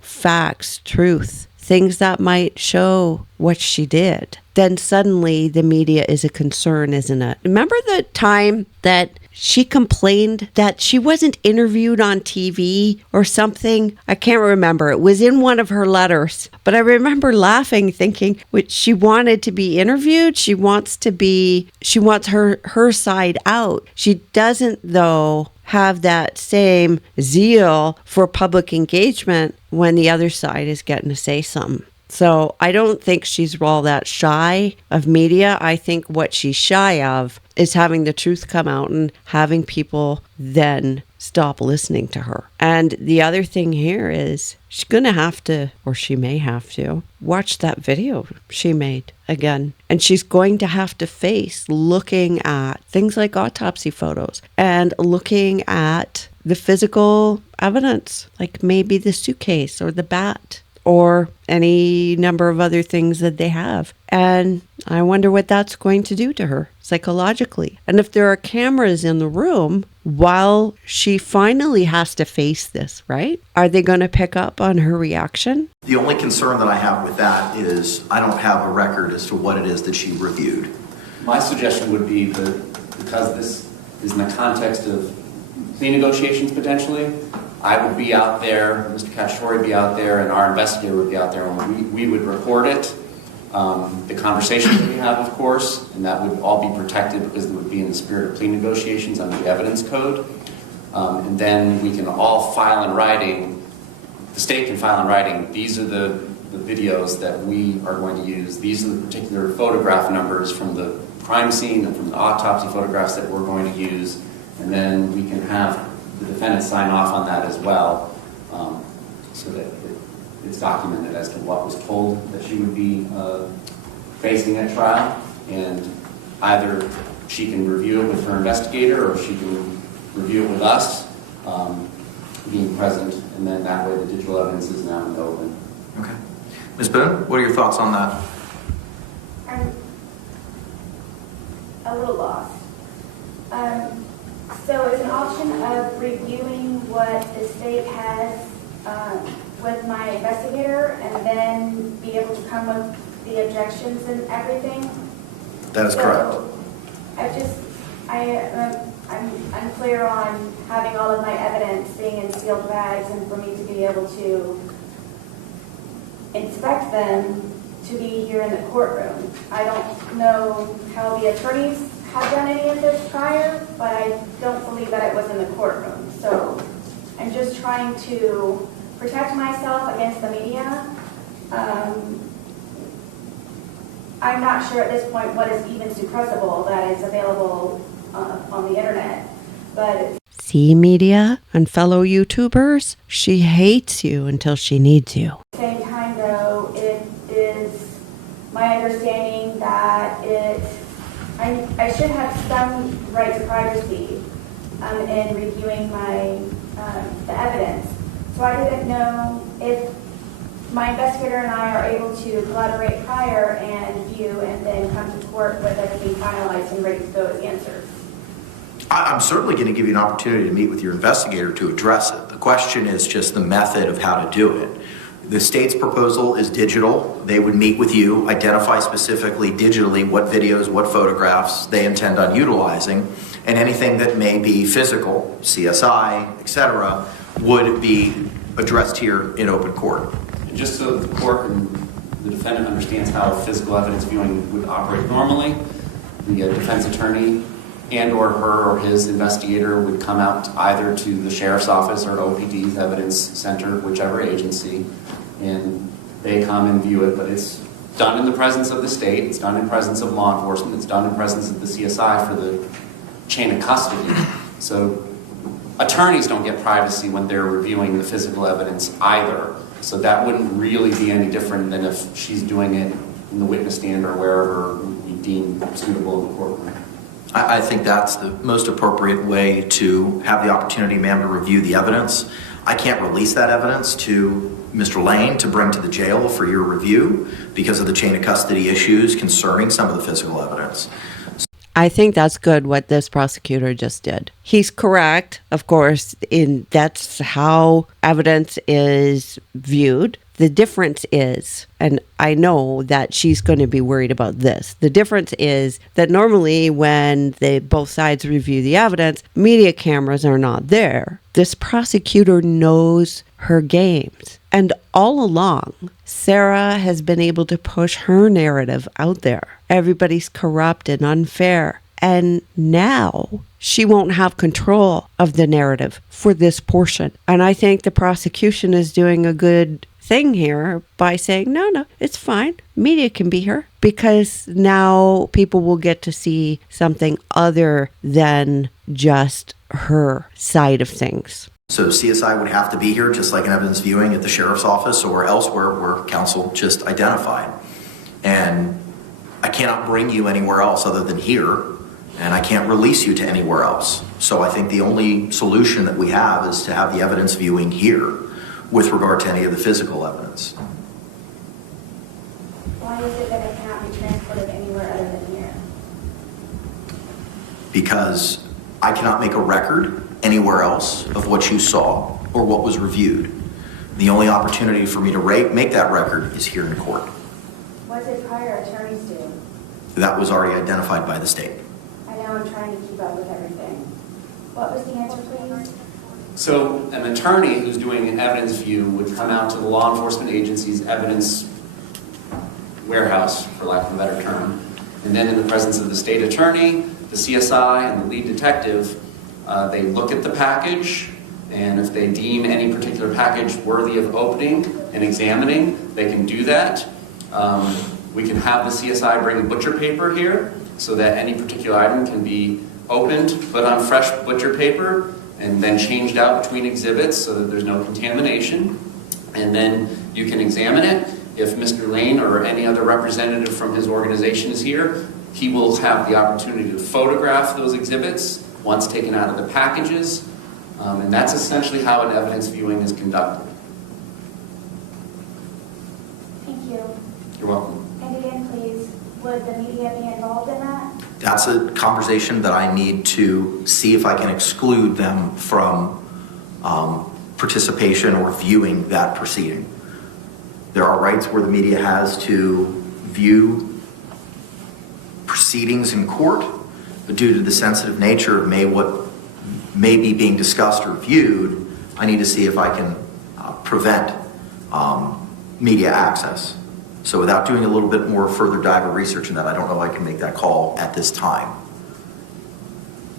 facts, truth, things that might show what she did, then suddenly the media is a concern, isn't it? Remember the time that she complained that she wasn't interviewed on TV or something? I can't remember. It was in one of her letters. But I remember laughing, thinking, she wanted to be interviewed. She wants her side out. She doesn't, though, have that same zeal for public engagement when the other side is getting to say something. So I don't think she's all that shy of media. I think what she's shy of is having the truth come out and having people then stop listening to her. And the other thing here is she's going to have to, or she may have to, watch that video she made again. And she's going to have to face looking at things like autopsy photos and looking at the physical evidence, like maybe the suitcase or the bat, or any number of other things that they have. And I wonder what that's going to do to her psychologically. And if there are cameras in the room while she finally has to face this, right? Are they going to pick up on her reaction? The only concern that I have with that is I don't have a record as to what it is that she reviewed. My suggestion would be that because this is in the context of plea negotiations potentially, I would be out there, Mr. Cacciatore would be out there, and our investigator would be out there, and we would record it, the conversation that we have, of course, and that would all be protected because it would be in the spirit of plea negotiations under the evidence code. And then we can all file in writing, the state can file in writing, these are the videos that we are going to use, these are the particular photograph numbers from the crime scene and from the autopsy photographs that we're going to use, and then we can have the defendant sign off on that as well, so that it's documented as to what was told that she would be facing at trial, and either she can review it with her investigator or she can review it with us, being present, and then that way the digital evidence is now in the open. Okay. Ms. Boone, what are your thoughts on that? I'm a little lost. So it's an option of reviewing what the state has with my investigator and then be able to come with the objections and everything? That is correct. I'm unclear on having all of my evidence being in sealed bags and for me to be able to inspect them to be here in the courtroom. I don't know how the attorneys have done any of this prior, but I don't believe that it was in the courtroom. So I'm just trying to protect myself against the media. I'm not sure at this point what is even suppressible that is available on the internet, but See, media and fellow YouTubers, she hates you until she needs you. at the same time, though, it is my understanding that I should have some right to privacy in reviewing the evidence. So I didn't know if my investigator and I are able to collaborate prior and view and then come to court with everything finalized and ready to go as answers. I'm certainly going to give you an opportunity to meet with your investigator to address it. The question is just the method of how to do it. The state's proposal is digital. They would meet with you, identify specifically digitally what videos, what photographs they intend on utilizing, and anything that may be physical, CSI, etc., would be addressed here in open court. And just so the court and the defendant understands how physical evidence viewing would operate normally, the defense attorney and or her or his investigator would come out either to the sheriff's office or OPD's evidence center, whichever agency, and they come and view it, but it's done in the presence of the state, it's done in presence of law enforcement, it's done in presence of the CSI for the chain of custody. So attorneys don't get privacy when they're reviewing the physical evidence either. So that wouldn't really be any different than if she's doing it in the witness stand or wherever we deem suitable in the courtroom. I think that's the most appropriate way to have the opportunity, ma'am, to review the evidence. I can't release that evidence to Mr. Lane to bring to the jail for your review because of the chain of custody issues concerning some of the physical evidence. I think that's good what this prosecutor just did. He's correct, of course, in that's how evidence is viewed The difference is, and I know that she's going to be worried about this, the difference is that normally when both sides review the evidence, media cameras are not there. This prosecutor knows her games. And all along, Sarah has been able to push her narrative out there. Everybody's corrupt and unfair. And now she won't have control of the narrative for this portion. And I think the prosecution is doing a good thing here by saying, no, it's fine. Media can be here, because now people will get to see something other than just her side of things. So CSI would have to be here, just like an evidence viewing at the sheriff's office or elsewhere where counsel just identified. And I cannot bring you anywhere else other than here, and I can't release you to anywhere else. So I think the only solution that we have is to have the evidence viewing here with regard to any of the physical evidence. Why is it that it cannot be transported anywhere other than here? Because I cannot make a record anywhere else of what you saw or what was reviewed. The only opportunity for me to make that record is here in court. What did prior attorneys do? That was already identified by the state. I know I'm trying to keep up with everything. What was the answer, please? So an attorney who's doing an evidence view would come out to the law enforcement agency's evidence warehouse, for lack of a better term, and then in the presence of the state attorney, the CSI, and the lead detective, they look at the package, and if they deem any particular package worthy of opening and examining, they can do that. We can have the CSI bring butcher paper here so that any particular item can be opened, put on fresh butcher paper, and then changed out between exhibits so that there's no contamination. And then you can examine it. If Mr. Lane or any other representative from his organization is here, he will have the opportunity to photograph those exhibits once taken out of the packages. And that's essentially how an evidence viewing is conducted. Thank you. You're welcome. And again, please, would the media be involved in that? That's a conversation that I need to see if I can exclude them from participation or viewing that proceeding. There are rights where the media has to view proceedings in court, but due to the sensitive nature of what may be being discussed or viewed, I need to see if I can prevent media access. So without doing a little bit more further dive or research in that, I don't know if I can make that call at this time.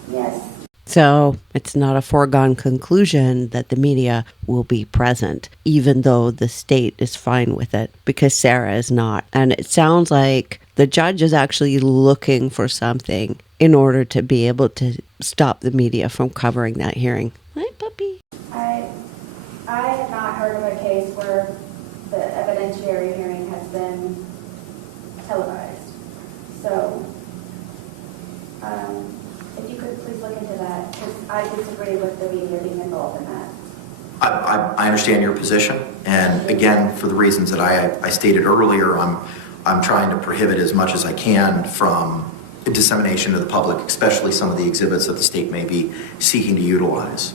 Yes. So it's not a foregone conclusion that the media will be present, even though the state is fine with it, because Sarah is not. And it sounds like the judge is actually looking for something in order to be able to stop the media from covering that hearing. Hi, puppy. I have not heard of a case where the evidentiary hearing has been televised. So, if you could please look into that, because I disagree with the media being involved in that. I understand your position, and again, for the reasons that I stated earlier, I'm trying to prohibit as much as I can from dissemination to the public, especially some of the exhibits that the state may be seeking to utilize.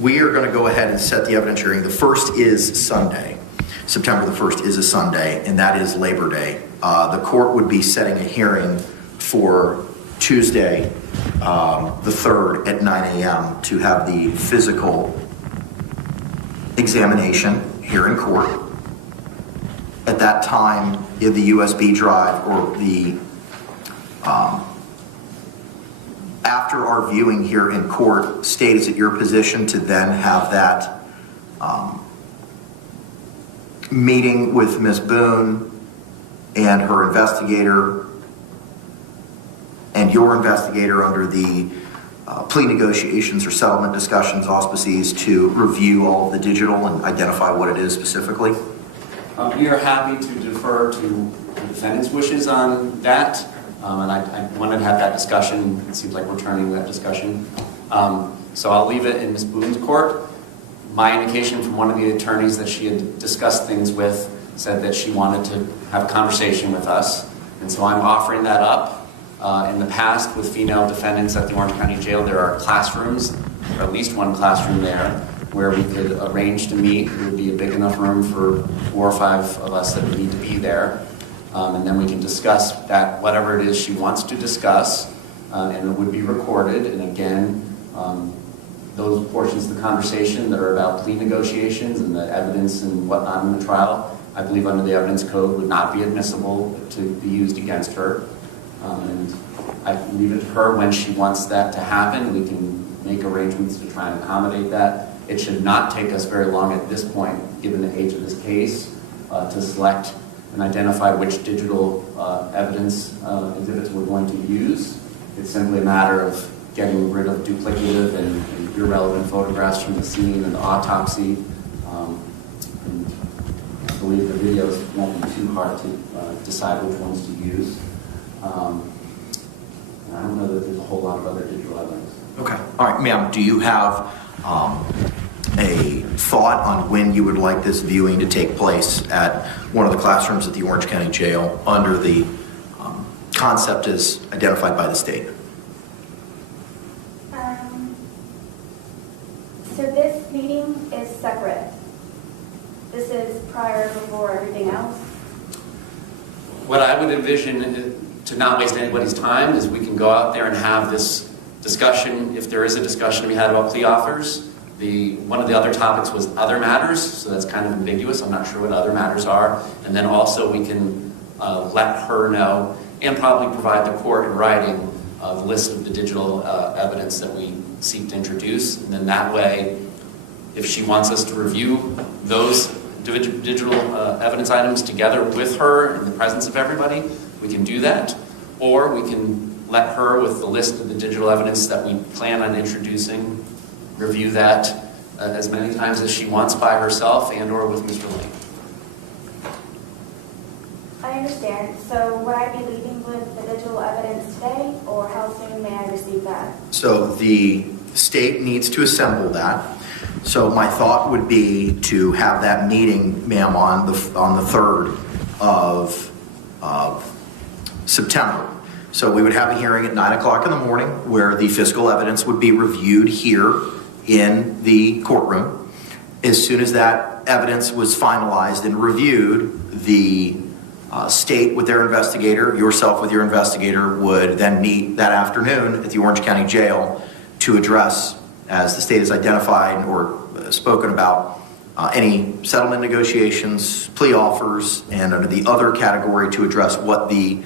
We are going to go ahead and set the evidence hearing. The first is Sunday. September the 1st is a Sunday, and that is Labor Day. The court would be setting a hearing for Tuesday, the 3rd at 9 a.m. to have the physical examination here in court. At that time, if the USB drive or the after our viewing here in court, state, is it your position to then have that meeting with Ms. Boone and her investigator and your investigator under the plea negotiations or settlement discussions auspices to review all of the digital and identify what it is specifically? We are happy to defer to the defendant's wishes on that. And I wanted to have that discussion. It seems like we're turning that discussion. So I'll leave it in Ms. Boone's court. My indication from one of the attorneys that she had discussed things with said that she wanted to have a conversation with us. And so I'm offering that up. In the past, with female defendants at the Orange County Jail, there are classrooms, or at least one classroom there, where we could arrange to meet. It would be a big enough room for 4 or 5 of us that would need to be there. And then we can discuss that, whatever it is she wants to discuss, and it would be recorded. And again, those portions of the conversation that are about plea negotiations and the evidence and whatnot in the trial, I believe under the evidence code would not be admissible to be used against her. And I can leave it to her when she wants that to happen. We can make arrangements to try and accommodate that. It should not take us very long at this point, given the age of this case, to select and identify which digital evidence exhibits we're going to use. It's simply a matter of getting rid of duplicative and irrelevant photographs from the scene and the autopsy. And I believe the videos won't be too hard to decide which ones to use. I don't know that there's a whole lot of other digital evidence. Okay. All right, ma'am, do you have a thought on when you would like this viewing to take place at one of the classrooms at the Orange County Jail under the concept as identified by the state? So this meeting is separate. This is prior before everything else. What I would envision, to not waste anybody's time, is we can go out there and have this discussion, if there is a discussion to be had about plea offers. One of the other topics was other matters, so that's kind of ambiguous. I'm not sure what other matters are. And then also we can let her know and probably provide the court in writing the list of the digital evidence that we seek to introduce. And then that way, if she wants us to review those digital evidence items together with her in the presence of everybody, we can do that. Or we can let her, with the list of the digital evidence that we plan on introducing, review that as many times as she wants by herself and or with Mr. Lane. I understand. So would I be leaving with the digital evidence today, or how soon may I receive that? So the state needs to assemble that. So my thought would be to have that meeting, ma'am, on the 3rd of September. So we would have a hearing at 9 o'clock in the morning where the physical evidence would be reviewed here in the courtroom. As soon as that evidence was finalized and reviewed, the state with their investigator, yourself with your investigator, would then meet that afternoon at the Orange County Jail to address, as the state has identified or spoken about, any settlement negotiations, plea offers, and under the other category to address what the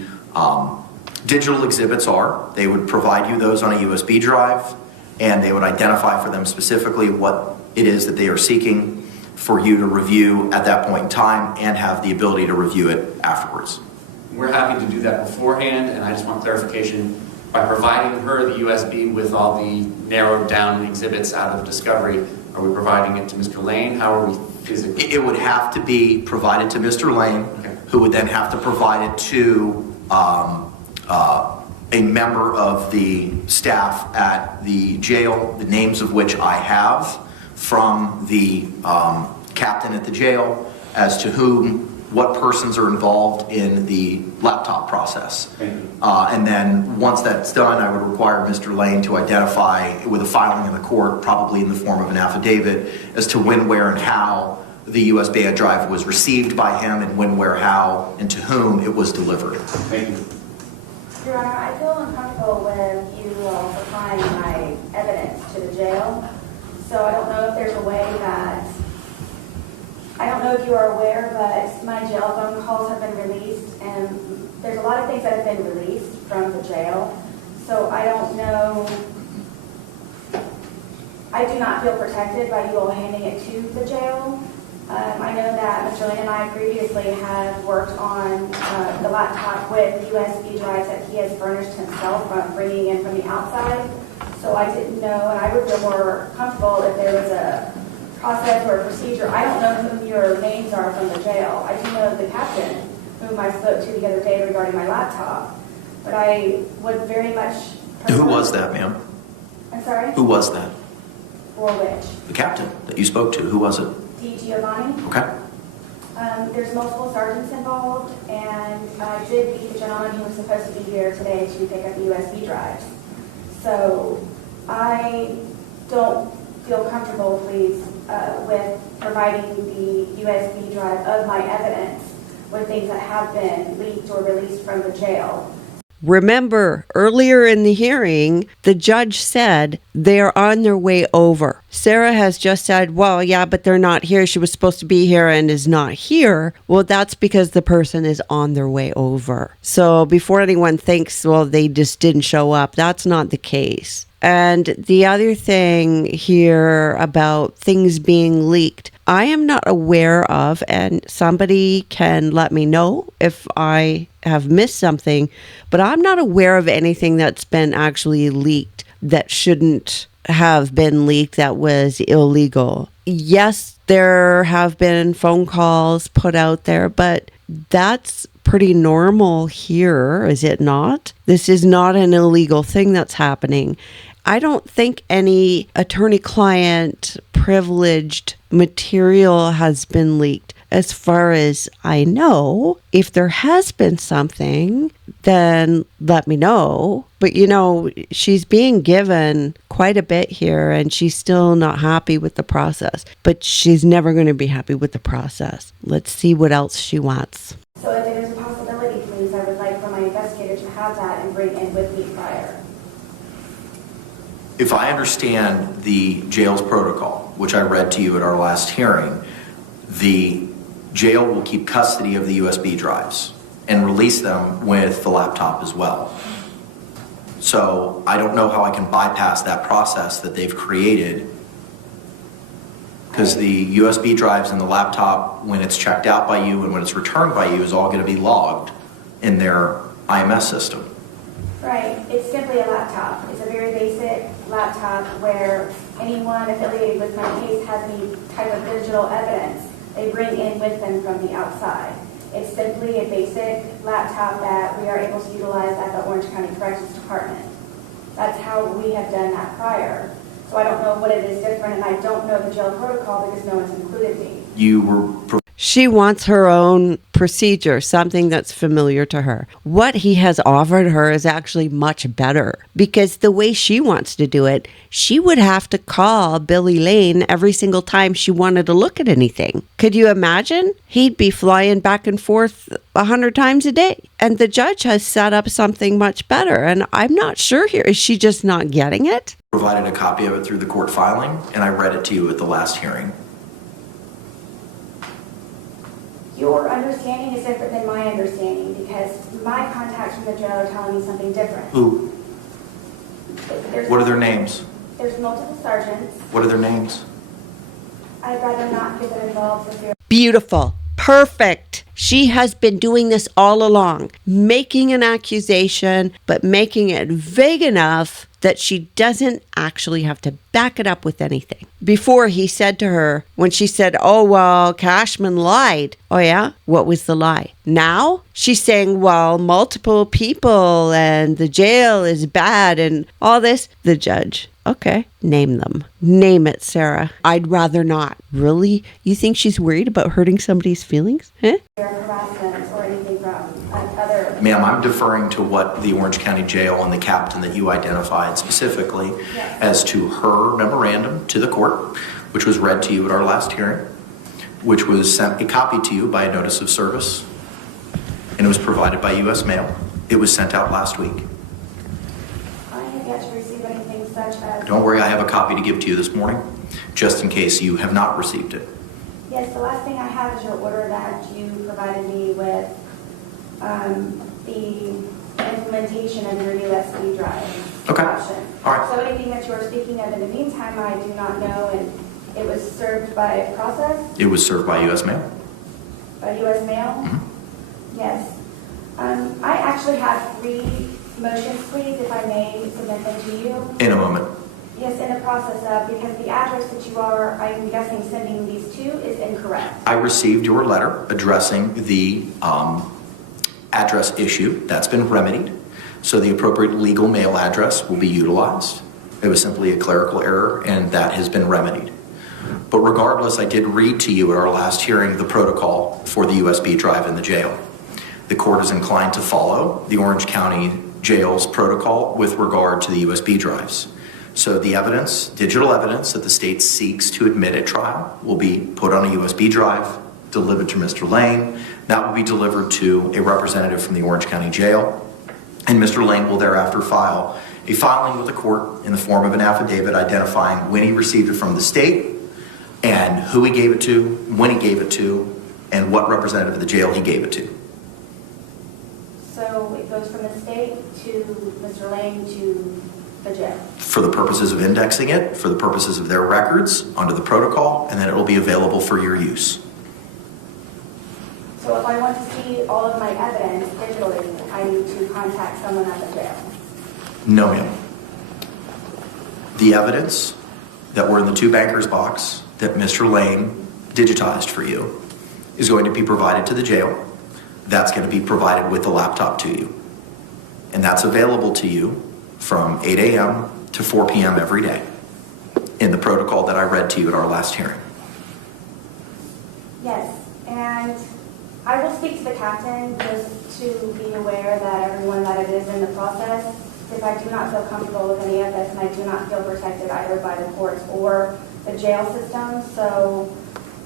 digital exhibits are. They would provide you those on a USB drive, and they would identify for them specifically what it is that they are seeking for you to review at that point in time and have the ability to review it afterwards. We're happy to do that beforehand, and I just want clarification. By providing her the USB with all the narrowed down exhibits out of discovery, are we providing it to Mr. Lane? How are we physically? It would have to be provided to Mr. Lane, okay, who would then have to provide it to a member of the staff at the jail, the names of which I have from the captain at the jail as to what persons are involved in the laptop process. And then once that's done, I would require Mr. Lane to identify with a filing in the court, probably in the form of an affidavit, as to when, where, and how the USB drive was received by him, and when, where, how, and to whom it was delivered. Thank you. Your Honor, I feel uncomfortable with you supplying my evidence to the jail. So I don't know if there's a way that, I don't know if you are aware, but my jail phone calls have been released, and there's a lot of things that have been released from the jail. So I don't know, I do not feel protected by you all handing it to the jail. I know that Mr. Lane and I previously have worked on the laptop with USB drives that he has furnished himself from bringing in from the outside. So I didn't know, and I would feel more comfortable if there was a process or a procedure. I don't know who your names are from the jail. I do know the captain, whom I spoke to the other day regarding my laptop. But I would very much prefer... Who was that, ma'am? I'm sorry? Who was that? For which? The captain that you spoke to. Who was it? D. Giovanni. Okay. There's multiple sergeants involved, and I did meet the gentleman who was supposed to be here today to pick up the USB drives. So I don't feel comfortable, please, with providing the USB drive of my evidence with things that have been leaked or released from the jail. Remember, earlier in the hearing, the judge said they're on their way over. Sarah has just said, well, yeah, but they're not here. She was supposed to be here and is not here. Well, that's because the person is on their way over. So before anyone thinks, well, they just didn't show up, that's not the case. And the other thing here about things being leaked, I am not aware of, and somebody can let me know if I have missed something, but I'm not aware of anything that's been actually leaked that shouldn't have been leaked that was illegal. Yes, there have been phone calls put out there, but that's pretty normal here, is it not? This is not an illegal thing that's happening. I don't think any attorney-client privileged material has been leaked. As far as I know, if there has been something, then let me know. But she's being given quite a bit here and she's still not happy with the process. But she's never going to be happy with the process. Let's see what else she wants. So if there's a possibility, please, I would like for my investigator to have that and bring in with me prior. If I understand the jail's protocol, which I read to you at our last hearing, the jail will keep custody of the USB drives and release them with the laptop as well. So I don't know how I can bypass that process that they've created, because the USB drives and the laptop, when it's checked out by you and when it's returned by you, is all going to be logged in their IMS system. Right, it's simply a laptop. It's a very basic laptop where anyone affiliated with my case has any type of digital evidence they bring in with them from the outside. It's simply a basic laptop that we are able to utilize at the Orange County Corrections Department. That's how we have done that prior. So I don't know what it is different, and I don't know the jail protocol because no one's included me. She wants her own procedure, something that's familiar to her. What he has offered her is actually much better, because the way she wants to do it, she would have to call Billy Lane every single time she wanted to look at anything. Could you imagine? He'd be flying back and forth 100 times a day. And the judge has set up something much better. And I'm not sure here. Is she just not getting it? Provided a copy of it through the court filing, and I read it to you at the last hearing. Your understanding is different than my understanding because my contacts from the jail are telling me something different. Who? What are their names? There's multiple sergeants. What are their names? I'd rather not get them involved with your... Beautiful. Perfect. She has been doing this all along, making an accusation, but making it vague enough that she doesn't actually have to back it up with anything. Before, he said to her, when she said, oh, well, Cashman lied. Oh, yeah? What was the lie? Now she's saying, well, multiple people and the jail is bad and all this. The judge, okay, name them. Name it, Sarah. I'd rather not. Really? You think she's worried about hurting somebody's feelings? Huh? harassment or anything from other... Ma'am, I'm deferring to what the Orange County Jail and the captain that you identified specifically as to her memorandum to the court, which was read to you at our last hearing, which was sent a copy to you by a notice of service, and it was provided by U.S. mail. It was sent out last week. I have yet to receive anything such as... Don't worry, I have a copy to give to you this morning, just in case you have not received it. Yes, the last thing I have is your order that you provided me with the implementation of your USB drive Okay. option. All right. So anything that you are speaking of in the meantime, I do not know, and it was served by process? It was served by U.S. mail. By U.S. mail? Mm-hmm. Yes. I actually have 3 motions, please, if I may submit them to you. In a moment. Yes, in the process of, because the address that you are, I'm guessing, sending these to is incorrect. I received your letter addressing the address issue. That's been remedied. So the appropriate legal mail address will be utilized. It was simply a clerical error, and that has been remedied. But regardless, I did read to you at our last hearing the protocol for the USB drive in the jail. The court is inclined to follow the Orange County Jail's protocol with regard to the USB drives. So the evidence, digital evidence that the state seeks to admit at trial will be put on a USB drive, delivered to Mr. Lane. That will be delivered to a representative from the Orange County Jail. And Mr. Lane will thereafter file a filing with the court in the form of an affidavit identifying when he received it from the state and who he gave it to, when he gave it to, and what representative of the jail he gave it to. So it goes from the state to Mr. Lane to the jail. For the purposes of indexing it, for the purposes of their records, under the protocol, and then it will be available for your use. So if I want to see all of my evidence digitally, I need to contact someone at the jail. No, ma'am. The evidence that were in the 2 bankers box that Mr. Lane digitized for you is going to be provided to the jail. That's going to be provided with the laptop to you. And that's available to you from 8 a.m. to 4 p.m. every day in the protocol that I read to you at our last hearing. Yes, and I will speak to the captain just to be aware that everyone that it is in the process, if I do not feel comfortable with any of this and I do not feel protected either by the courts or the jail system. So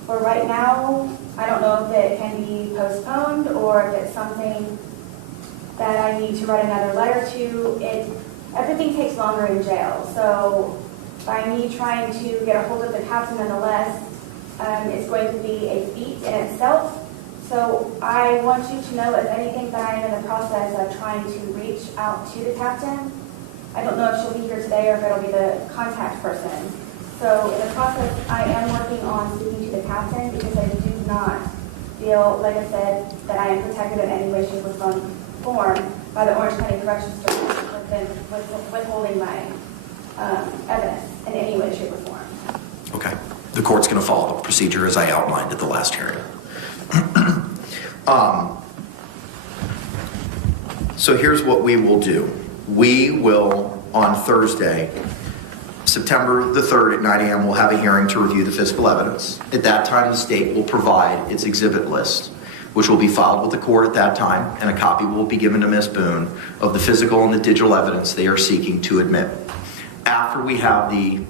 for right now, I don't know if it can be postponed or if it's something that I need to write another letter to. Everything takes longer in jail. So by me trying to get a hold of the captain nonetheless, it's going to be a feat in itself. So I want you to know, if anything, that I am in the process of trying to reach out to the captain. I don't know if she'll be here today or if it'll be the contact person. So in the process, I am working on speaking to the captain because I do not feel, like I said, that I am protected in any way, shape, or form by the Orange County Corrections Department withholding my evidence in any way, shape, or form. Okay. The court's going to follow the procedure as I outlined at the last hearing. So here's what we will do. We will, on Thursday, September the 3rd at 9 a.m., we'll have a hearing to review the physical evidence. At that time, the state will provide its exhibit list, which will be filed with the court at that time, and a copy will be given to Ms. Boone of the physical and the digital evidence they are seeking to admit. After we have the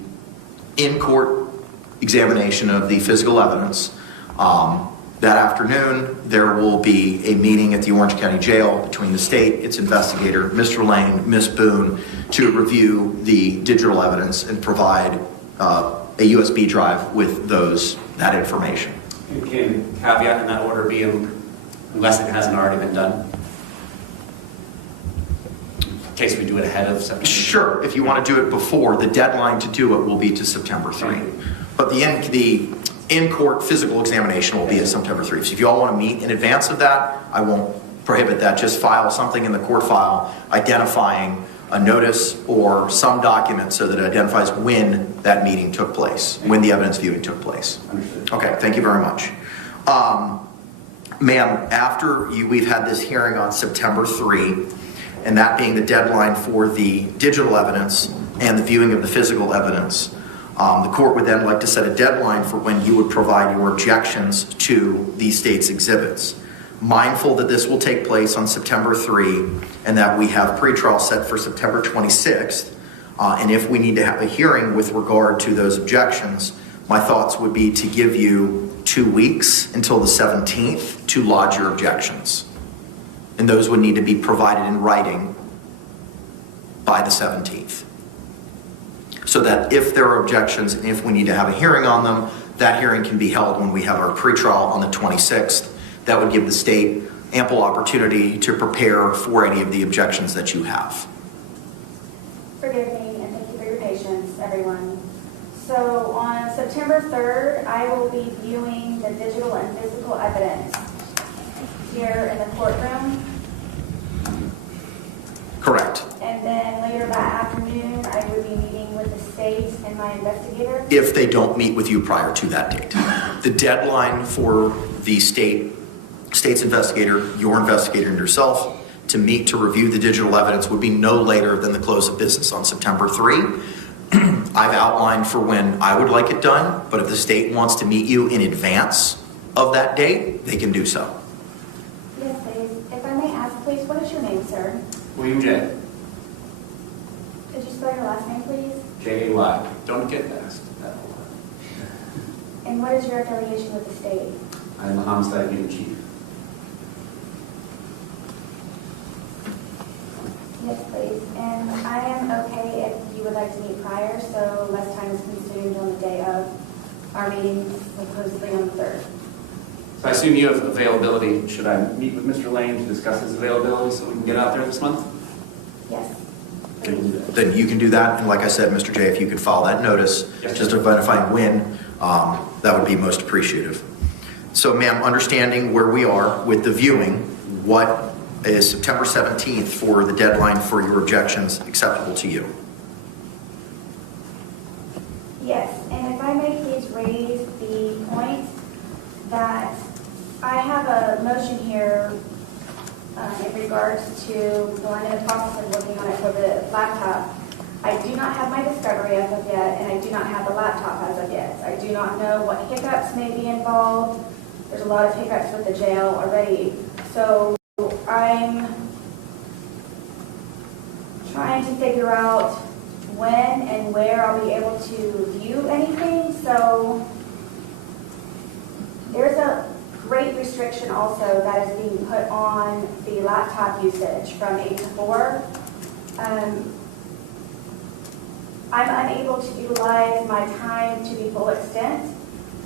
in-court examination of the physical evidence, that afternoon, there will be a meeting at the Orange County Jail between the state, its investigator, Mr. Lane, Ms. Boone, to review the digital evidence and provide a USB drive with that information. Can caveat in that order be unless it hasn't already been done? In case we do it ahead of September? Sure. If you want to do it before, the deadline to do it will be to September 3. But the in-court physical examination will be at September 3. So if you all want to meet in advance of that, I won't prohibit that. Just file something in the court file identifying a notice or some document so that it identifies when that meeting took place, when the evidence viewing took place. Understood. Okay, thank you very much. Ma'am, after we've had this hearing on September 3, and that being the deadline for the digital evidence and the viewing of the physical evidence, the court would then like to set a deadline for when you would provide your objections to the state's exhibits. Mindful that this will take place on September 3 and that we have pretrial set for September 26th, and if we need to have a hearing with regard to those objections, my thoughts would be to give you 2 weeks until the 17th to lodge your objections. And those would need to be provided in writing by the 17th. So that if there are objections and if we need to have a hearing on them, that hearing can be held when we have our pretrial on the 26th. That would give the state ample opportunity to prepare for any of the objections that you have. Forgive me, and thank you for your patience, everyone. So on September 3rd, I will be viewing the digital and physical evidence here in the courtroom. Correct. And then later that afternoon, I would be meeting with the state and my investigator. If they don't meet with you prior to that date. The deadline for the state's investigator, your investigator, and yourself to meet to review the digital evidence would be no later than the close of business on September 3. I've outlined for when I would like it done, but if the state wants to meet you in advance of that date, they can do so. Yes, please. If I may ask, please, what is your name, sir? William J. Could you spell your last name, please? J-A-Y. Don't get asked that a lot. And what is your affiliation with the state? I'm the homicide unit chief. Yes, please. And I am okay if you would like to meet prior, so less time is consumed on the day of our meeting, supposedly on the 3rd. So I assume you have availability. Should I meet with Mr. Lane to discuss his availability so we can get out there this month? Yes. Can we do that? Then you can do that, and like I said, Mr. J, if you could file that notice, Yes, just sir. identifying when, that would be most appreciative. So ma'am, understanding where we are with the viewing, what is September 17th for the deadline for your objections acceptable to you? Yes, and if I may please raise the point that I have a motion here in regards to, well, I'm in the process of working on it for the laptop. I do not have my discovery as of yet, and I do not have the laptop as of yet. I do not know what hiccups may be involved. There's a lot of hiccups with the jail already. So I'm trying to figure out when and where I'll be able to view anything. So there's a great restriction also that is being put on the laptop usage from 8 to 4. I'm unable to utilize my time to the full extent.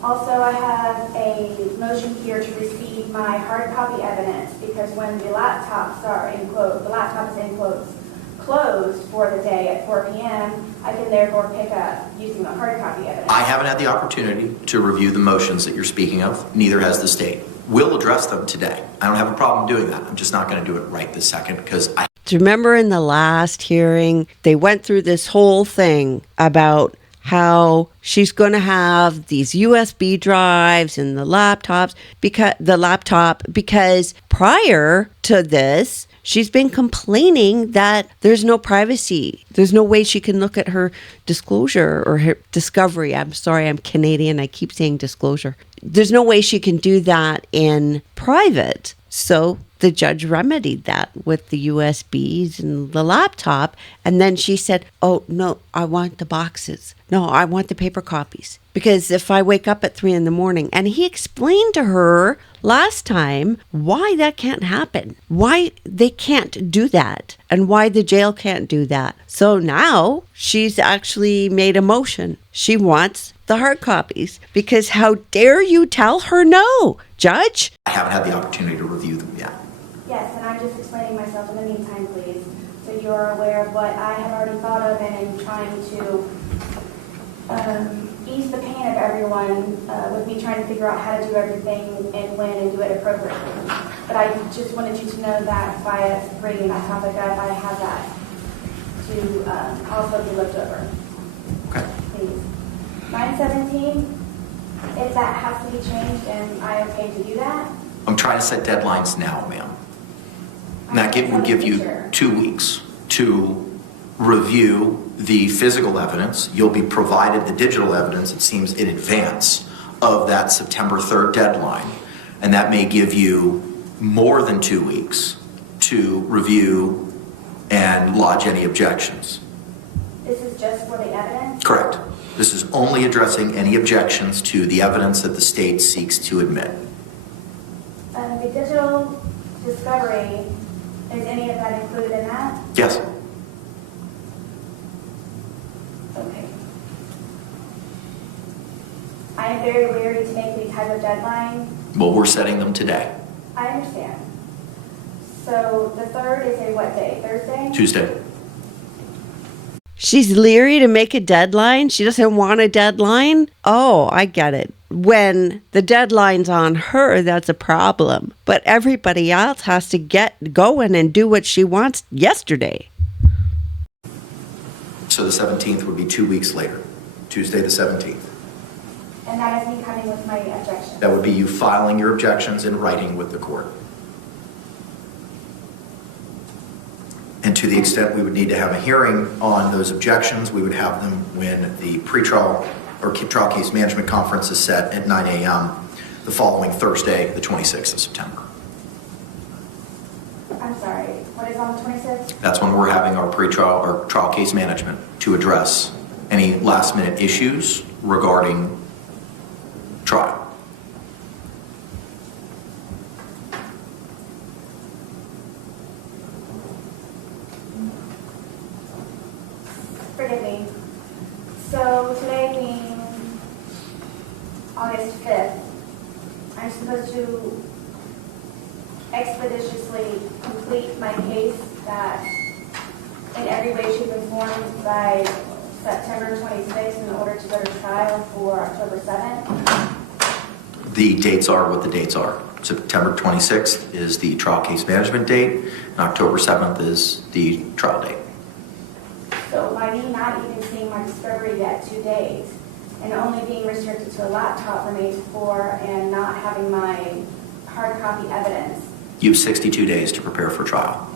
Also, I have a motion here to receive my hard copy evidence because when the laptops are in quote, the laptop is in quotes, closed for the day at 4 p.m., I can therefore pick up using the hard copy evidence. I haven't had the opportunity to review the motions that you're speaking of, neither has the state. We'll address them today. I don't have a problem doing that. I'm just not going to do it right this second because I... Do you remember in the last hearing, they went through this whole thing about how she's going to have these USB drives and the laptop because prior to this, she's been complaining that there's no privacy. There's no way she can look at her disclosure or her discovery. I'm sorry, I'm Canadian. I keep saying disclosure. There's no way she can do that in private. So the judge remedied that with the USBs and the laptop. And then she said, oh, no, I want the boxes. No, I want the paper copies. Because if I wake up at 3 a.m, and he explained to her last time why that can't happen, why they can't do that, and why the jail can't do that. So now she's actually made a motion. She wants the hard copies because how dare you tell her no, Judge? I haven't had the opportunity to review them yet. Yes, and I'm just explaining myself in the meantime, please, so you are aware of what I have already thought of and am trying to ease the pain of everyone with me trying to figure out how to do everything and when and do it appropriately. But I just wanted you to know that by bringing that topic up, I have that to also be looked over. Okay. Please. 917, if that has to be changed, and I okay to do that? I'm trying to set deadlines now, ma'am. And that would give you 2 weeks to review the physical evidence. You'll be provided the digital evidence, it seems, in advance of that September 3rd deadline. And that may give you more than 2 weeks to review and lodge any objections. This is just for the evidence? Correct. This is only addressing any objections to the evidence that the state seeks to admit. The digital discovery, is any of that included in that? Yes. Okay. I am very leery to make any type of deadline. Well, we're setting them today. I understand. So the 3rd is a what day? Thursday? Tuesday. She's leery to make a deadline. She doesn't want a deadline. Oh, I get it. When the deadline's on her, that's a problem. But everybody else has to get going and do what she wants yesterday. So the 17th would be 2 weeks later, Tuesday the 17th. And that is me coming with my objection. That would be you filing your objections in writing with the court. And to the extent we would need to have a hearing on those objections, we would have them when the pretrial or trial case management conference is set at 9 a.m. the following Thursday, the 26th of September. I'm sorry. What is on on the 26th? That's when we're having our pretrial or trial case management to address any last minute issues regarding trial. Forgive me. So today being August 5th, I'm supposed to expeditiously complete my case that in every way, shape, and form by September 26th in order to go to trial for October 7th. The dates are what the dates are. September 26th is the trial case management date, and October 7th is the trial date. So by me not even seeing my discovery yet 2 days, and only being restricted to a laptop from 8 to 4 and not having my hard copy evidence. You have 62 days to prepare for trial.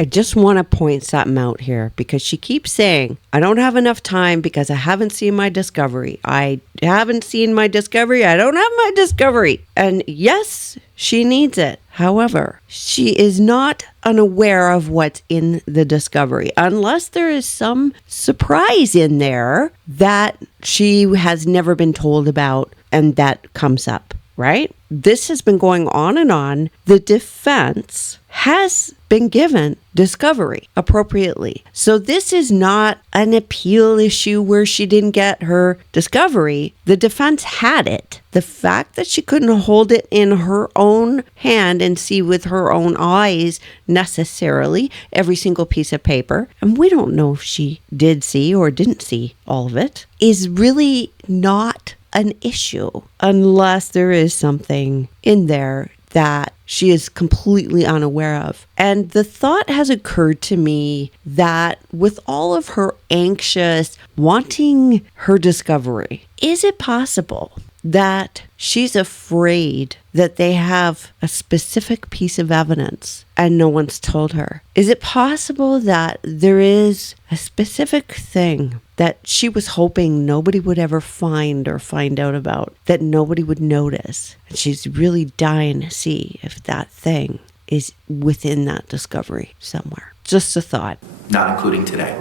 I just want to point something out here because she keeps saying, I don't have enough time because I haven't seen my discovery. I haven't seen my discovery. I don't have my discovery. And yes, she needs it. However, she is not unaware of what's in the discovery unless there is some surprise in there that she has never been told about and that comes up, right? This has been going on and on. The defense has been given discovery appropriately. So this is not an appeal issue where she didn't get her discovery. The defense had it. The fact that she couldn't hold it in her own hand and see with her own eyes necessarily every single piece of paper, and we don't know if she did see or didn't see all of it, is really not an issue unless there is something in there that she is completely unaware of. And the thought has occurred to me that with all of her anxious wanting her discovery, is it possible that she's afraid that they have a specific piece of evidence and no one's told her? Is it possible that there is a specific thing that she was hoping nobody would ever find or find out about, that nobody would notice? And she's really dying to see if that thing is within that discovery somewhere. Just a thought. Not including today.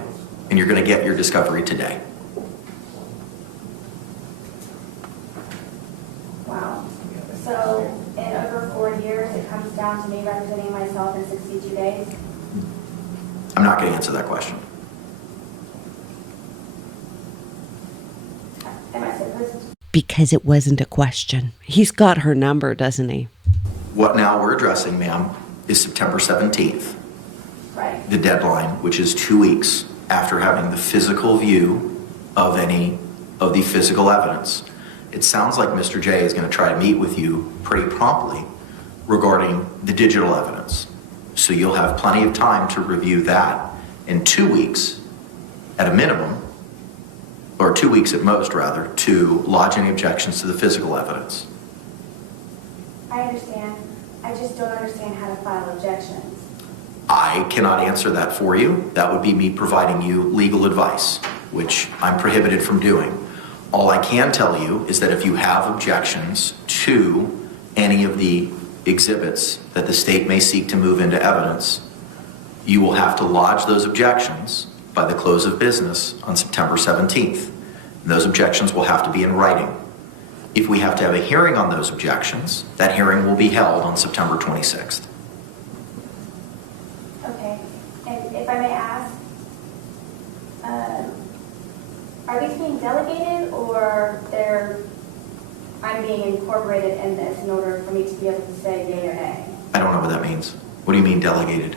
And you're going to get your discovery today. Wow. So in over 4 years, it comes down to me representing myself in 62 days? I'm not going to answer that question. Am I supposed to? Because it wasn't a question. He's got her number, doesn't he? What now we're addressing, ma'am, is September 17th, Right. the deadline, which is 2 weeks after having the physical view of any of the physical evidence. It sounds like Mr. J is going to try to meet with you pretty promptly regarding the digital evidence. So you'll have plenty of time to review that in 2 weeks at a minimum, or 2 weeks at most rather, to lodge any objections to the physical evidence. I understand. I just don't understand how to file objections. I cannot answer that for you. That would be me providing you legal advice, which I'm prohibited from doing. All I can tell you is that if you have objections to any of the exhibits that the state may seek to move into evidence, you will have to lodge those objections by the close of business on September 17th. And those objections will have to be in writing. If we have to have a hearing on those objections, that hearing will be held on September 26th. Okay. And if I may ask, are these being delegated or I'm being incorporated in this in order for me to be able to say yay or nay? I don't know what that means. What do you mean delegated?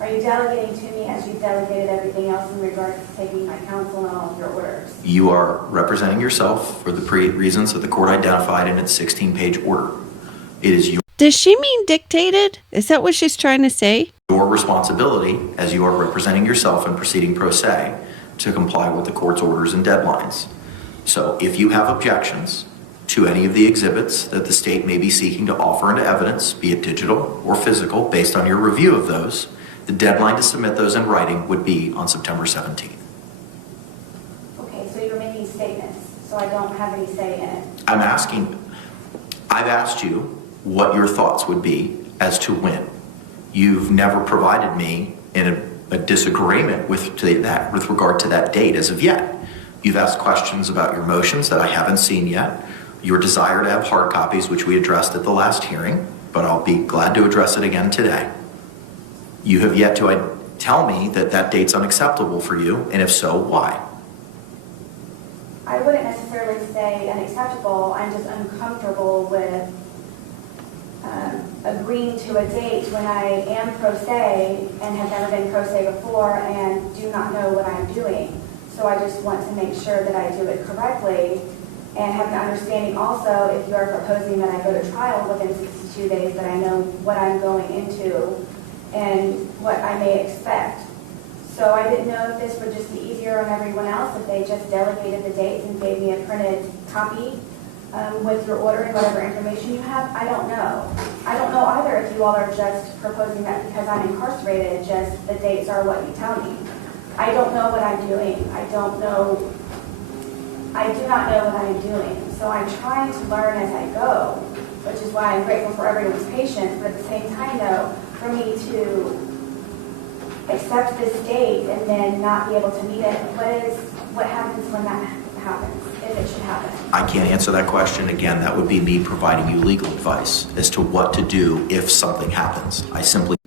Are you delegating to me as you've delegated everything else in regards to taking my counsel and all of your orders? You are representing yourself for the reasons that the court identified in its 16-page order. It is Does she mean dictated? Is that what she's trying to say? your responsibility, as you are representing yourself and proceeding pro se, to comply with the court's orders and deadlines. So if you have objections to any of the exhibits that the state may be seeking to offer into evidence, be it digital or physical, based on your review of those, the deadline to submit those in writing would be on September 17th. Okay, so you're making statements, so I don't have any say in it. I've I've asked you what your thoughts would be as to when You've never provided me in a disagreement with regard to that date as of yet. You've asked questions about your motions that I haven't seen yet. Your desire to have hard copies, which we addressed at the last hearing, but I'll be glad to address it again today. You have yet to tell me that that date's unacceptable for you, and if so, why? I wouldn't necessarily say unacceptable. I'm just uncomfortable with agreeing to a date when I am pro se and have never been pro se before and do not know what I'm doing. So I just want to make sure that I do it correctly and have an understanding also, if you are proposing that I go to trial within 62 days, that I know what I'm going into and what I may expect. So I didn't know if this would just be easier on everyone else, if they just delegated the dates and gave me a printed copy with your order and whatever information you have. I don't know. I don't know either if you all are just proposing that because I'm incarcerated, just the dates are what you tell me. I don't know what I'm doing. I do not know what I'm doing. So I'm trying to learn as I go, which is why I'm grateful for everyone's patience. But at the same time, though, for me to accept this date and then not be able to meet it, what happens when that happens, if it should happen? I can't answer that question. Again, that would be me providing you legal advice as to what to do if something happens.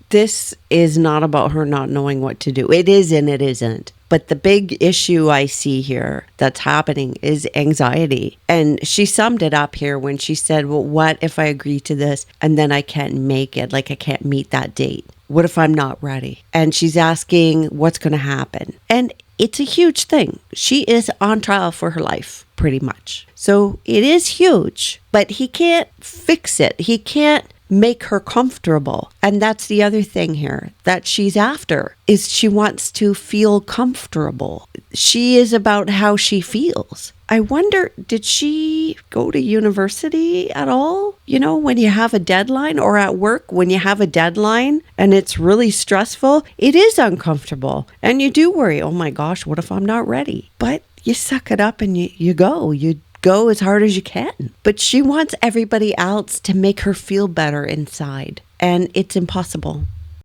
This is not about her not knowing what to do. It is and it isn't. But the big issue I see here that's happening is anxiety. And she summed it up here when she said, well, what if I agree to this and then I can't make it? Like I can't meet that date. What if I'm not ready? And she's asking what's going to happen. And it's a huge thing. She is on trial for her life, pretty much. So it is huge, but he can't fix it. He can't make her comfortable. And that's the other thing here that she's after, is she wants to feel comfortable. She is about how she feels. I wonder, did she go to university at all? You know, when you have a deadline, or at work, when you have a deadline and it's really stressful, it is uncomfortable. And you do worry, oh my gosh, what if I'm not ready? But you suck it up and you go. You go as hard as you can. But she wants everybody else to make her feel better inside. And it's impossible.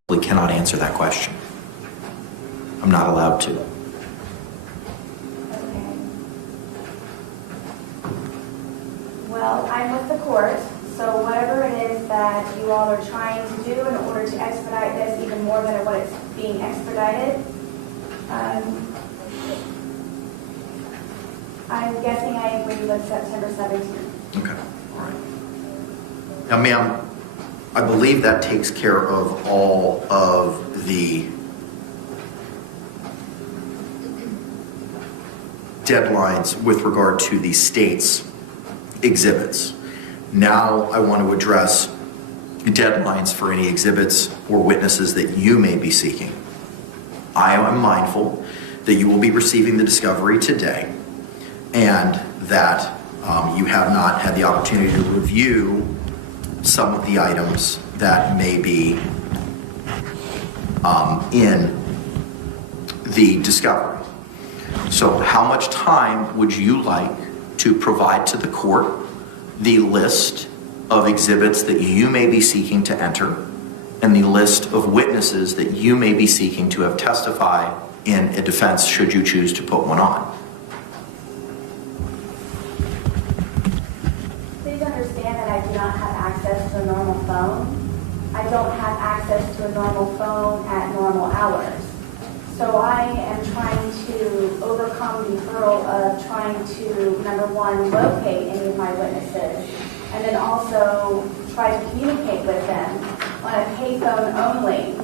I cannot answer that question. I'm not allowed to. Okay. Well, I'm with the court, so whatever it is that you all are trying to do in order to expedite this even more than what it's being expedited, I'm guessing I agree with September 17th. Okay. All right. Now, ma'am, I believe that takes care of all of the deadlines with regard to the state's exhibits. Now I want to address deadlines for any exhibits or witnesses that you may be seeking. I am mindful that you will be receiving the discovery today, and that you have not had the opportunity to review some of the items that may be in the discovery. So how much time would you like to provide to the court the list of exhibits that you may be seeking to enter and the list of witnesses that you may be seeking to have testify in a defense should you choose to put one on? Please understand that I do not have access to a normal phone. I don't have access to a normal phone at normal hours. So I am trying to overcome the hurdle of trying to, number one, locate any of my witnesses, and then also try to communicate with them on a payphone only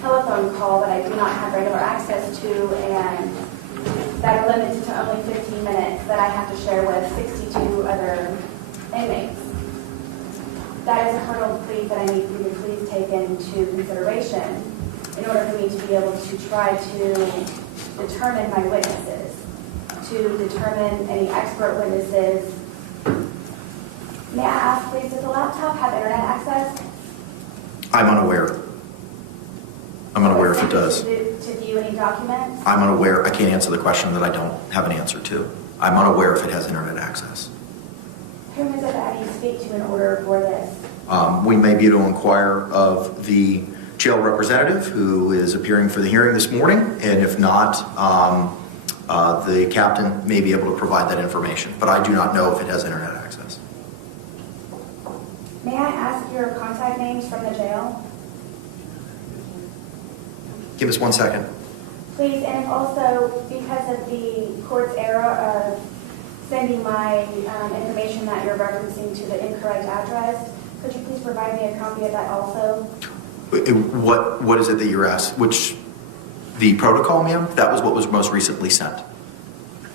telephone call that I do not have regular access to, and that are limited to only 15 minutes that I have to share with 62 other inmates. That is a hurdle, please, that I need you to please take into consideration in order for me to be able to try to determine my witnesses, to determine any expert witnesses. May I ask, please, does the laptop have internet access? I'm unaware. I'm unaware if it does. To view any documents? I'm unaware. I can't answer the question that I don't have an answer to. I'm unaware if it has internet access. Whom is it that I need to speak to in order for this? We may be able to inquire of the jail representative who is appearing for the hearing this morning, and if not, the captain may be able to provide that information, but I do not know if it has internet access. May I ask your contact names from the jail? Give us 1 second. Please, and if also, because of the court's error of sending my information that you're referencing to the incorrect address, could you please provide me a copy of that also? What is it that you're asked? Which, the protocol, ma'am? That was what was most recently sent.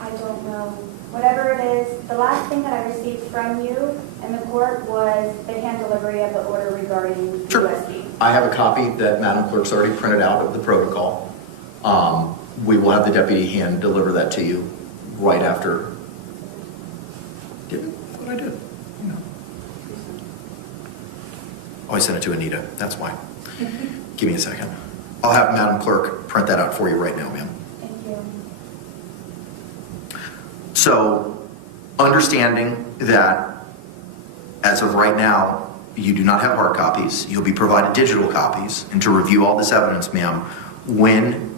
I don't know. Whatever it is, the last thing that I received from you in the court was the hand delivery of the order regarding Sure. USB. I have a copy that Madam Clerk's already printed out of the protocol. We will have the deputy hand deliver that to you right after. What I did. You know. Oh, I sent it to Anita. That's why. Give me a second. I'll have Madam Clerk print that out for you right now, ma'am. Thank you. So, understanding that as of right now, you do not have hard copies, you'll be provided digital copies, and to review all this evidence, ma'am, when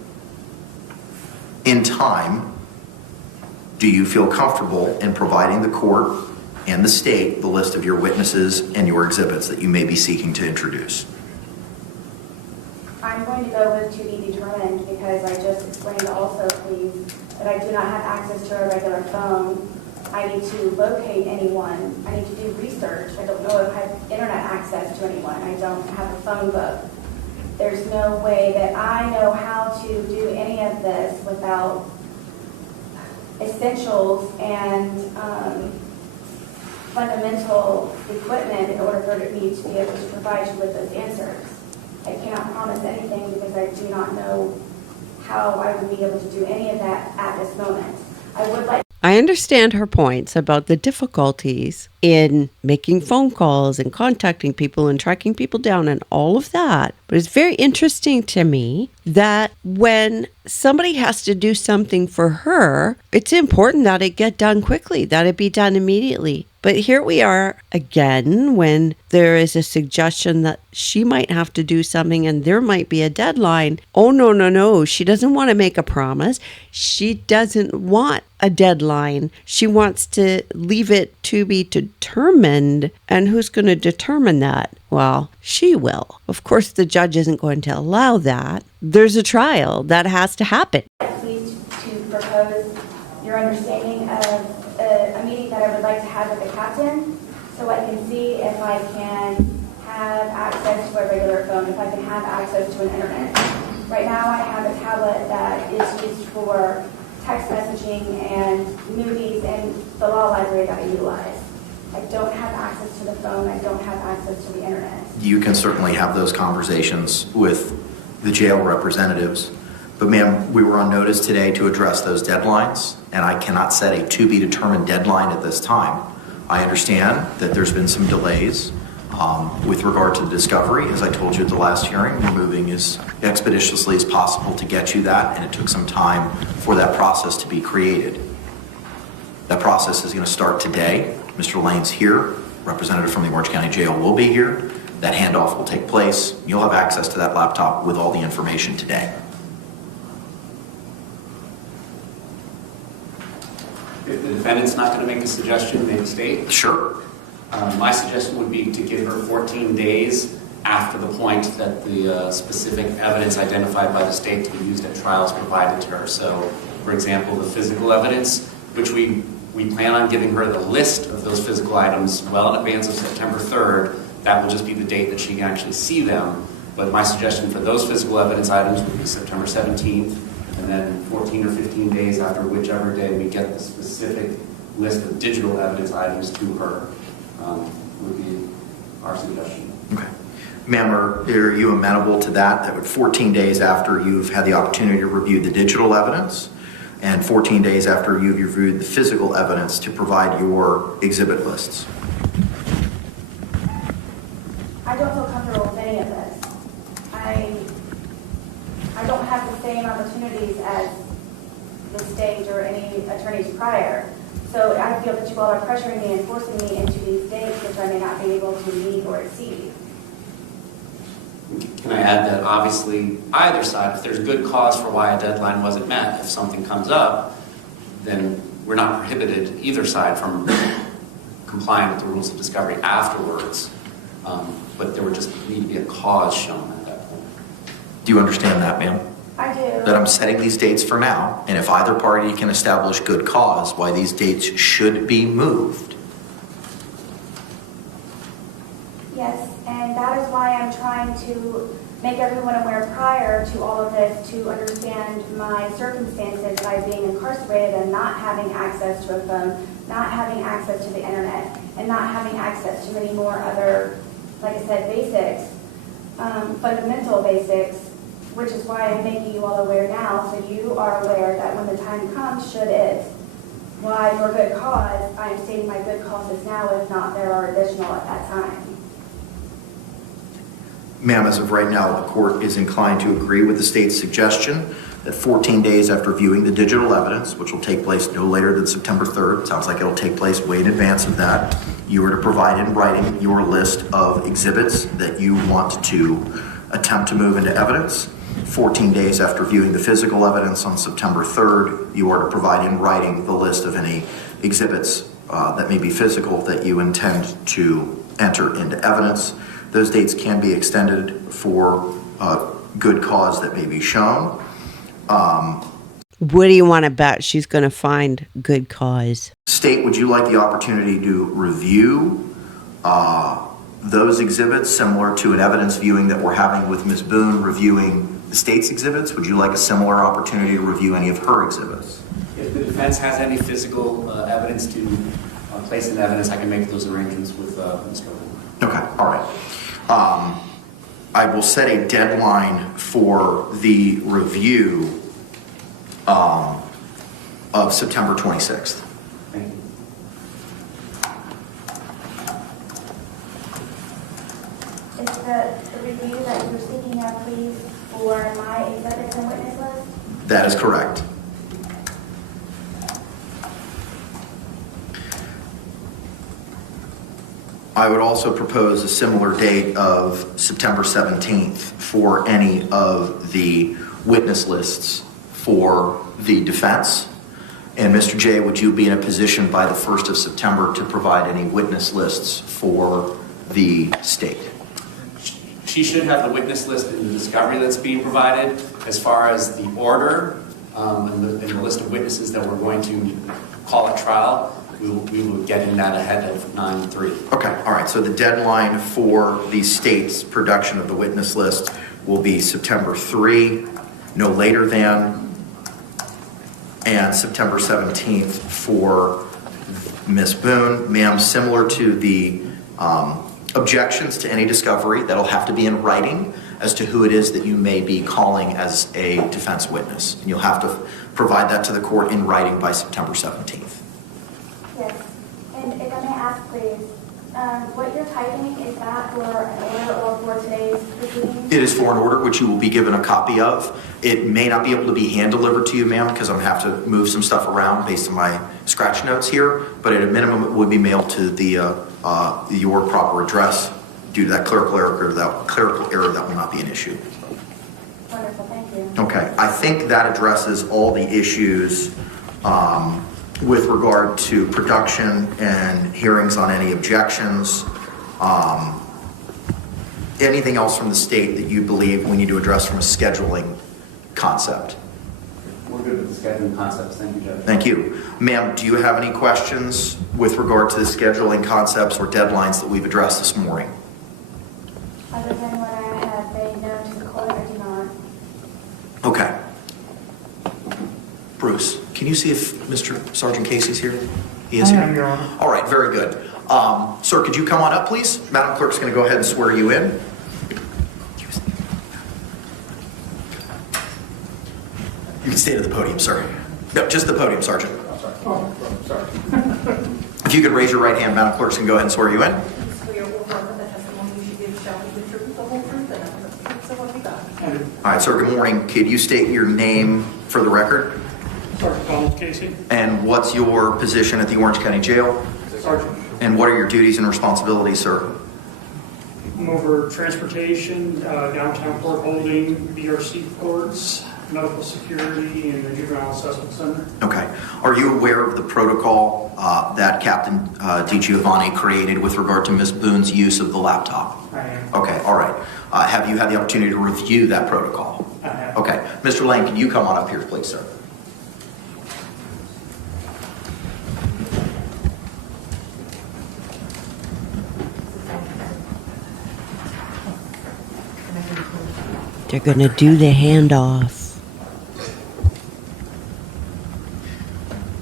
in time do you feel comfortable in providing the court and the state the list of your witnesses and your exhibits that you may be seeking to introduce? I'm going to go with to be determined because I just explained also, please, that I do not have access to a regular phone. I need to locate anyone. I need to do research. I don't know if I have internet access to anyone. I don't have a phone book. There's no way that I know how to do any of this without essentials and fundamental equipment in order for me to be able to provide you with those answers. I cannot promise anything because I do not know how I would be able to do any of that at this moment. I would like. I understand her points about the difficulties in making phone calls and contacting people and tracking people down and all of that. But it's very interesting to me that when somebody has to do something for her, it's important that it get done quickly, that it be done immediately. But here we are again when there is a suggestion that she might have to do something and there might be a deadline. Oh, no. She doesn't want to make a promise. She doesn't want a deadline. She wants to leave it to be determined. And who's going to determine that? Well, she will. Of course, the judge isn't going to allow that. There's a trial that has to happen. Please to propose your understanding of a meeting that I would like to have with the captain so I can see if I can have access to a regular phone, if I can have access to an internet. Right now I have a tablet that is used for text messaging and movies and the law library that I utilize. I don't have access to the phone. I don't have access to the internet. You can certainly have those conversations with the jail representatives. But ma'am, we were on notice today to address those deadlines, and I cannot set a to-be-determined deadline at this time. I understand that there's been some delays with regard to the discovery. As I told you at the last hearing, we're moving as expeditiously as possible to get you that, and it took some time for that process to be created. That process is going to start today. Mr. Lane's here. Representative from the Orange County Jail will be here. That handoff will take place. You'll have access to that laptop with all the information today. If the defendant's not going to make a suggestion, make a state. Sure. My suggestion would be to give her 14 days after the point that the specific evidence identified by the state to be used at trial is provided to her. So, for example, the physical evidence, which we plan on giving her the list of those physical items well in advance of September 3rd. That will just be the date that she can actually see them. But my suggestion for those physical evidence items would be September 17th, and then 14 or 15 days after whichever day we get the specific list of digital evidence items to her, would be our suggestion. Okay. Ma'am, are you amenable to that? That would 14 days after you've had the opportunity to review the digital evidence, and 14 days after you've reviewed the physical evidence to provide your exhibit lists. I don't feel comfortable with any of this. I don't have the same opportunities as the state or any attorneys prior. So I feel that you all are pressuring me and forcing me into these dates which I may not be able to meet or exceed. Can I add that obviously either side, if there's good cause for why a deadline wasn't met, if something comes up, then we're not prohibited either side from complying with the rules of discovery afterwards. But there would just need to be a cause shown at that point. Do you understand that, ma'am? I do. That I'm setting these dates for now, and if either party can establish good cause why these dates should be moved. Yes, and that is why I'm trying to make everyone aware prior to all of this to understand my circumstances by being incarcerated and not having access to a phone, not having access to the internet, and not having access to many more other, like I said, basics, fundamental basics, which is why I'm making you all aware now, so you are aware that when the time comes, should it, why for good cause, I'm stating my good causes now, if not, there are additional at that time. Ma'am, as of right now, the court is inclined to agree with the state's suggestion that 14 days after viewing the digital evidence, which will take place no later than September 3rd, sounds like it'll take place way in advance of that, you are to provide in writing your list of exhibits that you want to attempt to move into evidence. 14 days after viewing the physical evidence on September 3rd, you are to provide in writing the list of any exhibits that may be physical that you intend to enter into evidence. Those dates can be extended for good cause that may be shown. What do you want to bet she's going to find good cause? State, would you like the opportunity to review those exhibits similar to an evidence viewing that we're having with Ms. Boone reviewing the state's exhibits? Would you like a similar opportunity to review any of her exhibits? If the defense has any physical evidence to place in evidence, I can make those arrangements with Mr. Boone. Okay, all right. I will set a deadline for the review of September 26th. Thank you. Is the review that you're seeking out, please, for my exhibits and witness list? That is correct. I would also propose a similar date of September 17th for any of the witness lists for the defense. And Mr. J, would you be in a position by the 1st of September to provide any witness lists for the state? She should have the witness list in the discovery that's being provided. As far as the order and the list of witnesses that we're going to call at trial, we will get in that ahead of 9/3. Okay, all right. So the deadline for the state's production of the witness list will be September 3, no later than, and September 17th for Ms. Boone. Ma'am, similar to the objections to any discovery, that'll have to be in writing as to who it is that you may be calling as a defense witness. And you'll have to provide that to the court in writing by September 17th. Yes. And if I may ask, please, what you're typing, is that for an order or for today's proceedings? It is for an order, which you will be given a copy of. It may not be able to be hand-delivered to you, ma'am, because I'm going to have to move some stuff around based on my scratch notes here, but at a minimum, it would be mailed to the your proper address. Due to that clerical error, that will not be an issue. Wonderful, thank you. Okay, I think that addresses all the issues with regard to production and hearings on any objections. Anything else from the state that you believe we need to address from a scheduling concept? We're good with the scheduling concepts. Thank you, Judge. Thank you. Ma'am, do you have any questions with regard to the scheduling concepts or deadlines that we've addressed this morning? Other than what I have made known to the court, I do not. Okay. Bruce, can you see if Mr. Sergeant Casey's here? He is here? I am, Your Honor. All right, very good. Sir, could you come on up, please? Madam Clerk's going to go ahead and swear you in. You can stay to the podium, sir. No, just the podium, Sergeant. Oh, sorry. If you could raise your right hand, Madam Clerk's going to go ahead and swear you in. Swear or affirm that the testimony you should give shall be the truth, the whole truth, and nothing but the truth, so help you God. All right, sir, good morning. Could you state your name for the record? Sergeant Donald Casey. And what's your position at the Orange County Jail? Sergeant. And what are your duties and responsibilities, sir? I'm over transportation, downtown port holding, BRC courts, medical security, and the juvenile assessment center. Okay. Are you aware of the protocol that Captain DiGiovanni created with regard to Ms. Boone's use of the laptop? I am. Okay, all right. Have you had the opportunity to review that protocol? I have. Okay. Mr. Lane, can you come on up here, please, sir? They're going to do the handoff.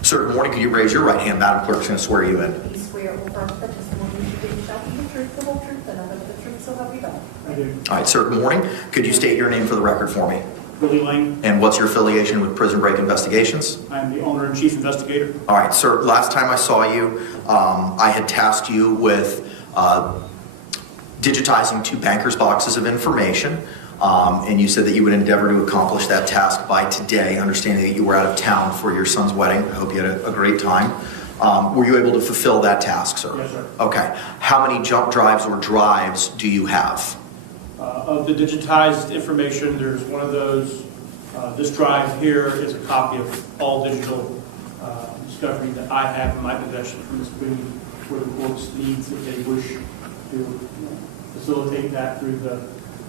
Sir, good morning. Could you raise your right hand? Madam Clerk's going to swear you in. Please swear or affirm that the testimony you should give shall be the truth, the whole truth, and nothing but the truth, so help you God. I do. All right, sir, good morning. Could you state your name for the record for me? Billy Lane. And what's your affiliation with Prison Break Investigations? I'm the owner and chief investigator. All right, sir, last time I saw you, I had tasked you with digitizing 2 banker's boxes of information, and you said that you would endeavor to accomplish that task by today, understanding that you were out of town for your son's wedding. I hope you had a great time. Were you able to fulfill that task, sir? Yes, sir. Okay. How many jump drives or drives do you have? Of the digitized information, there's one of those. This drive here is a copy of all digital discovery that I have in my possession from Ms. Boone for the court's needs if they wish to facilitate that through the,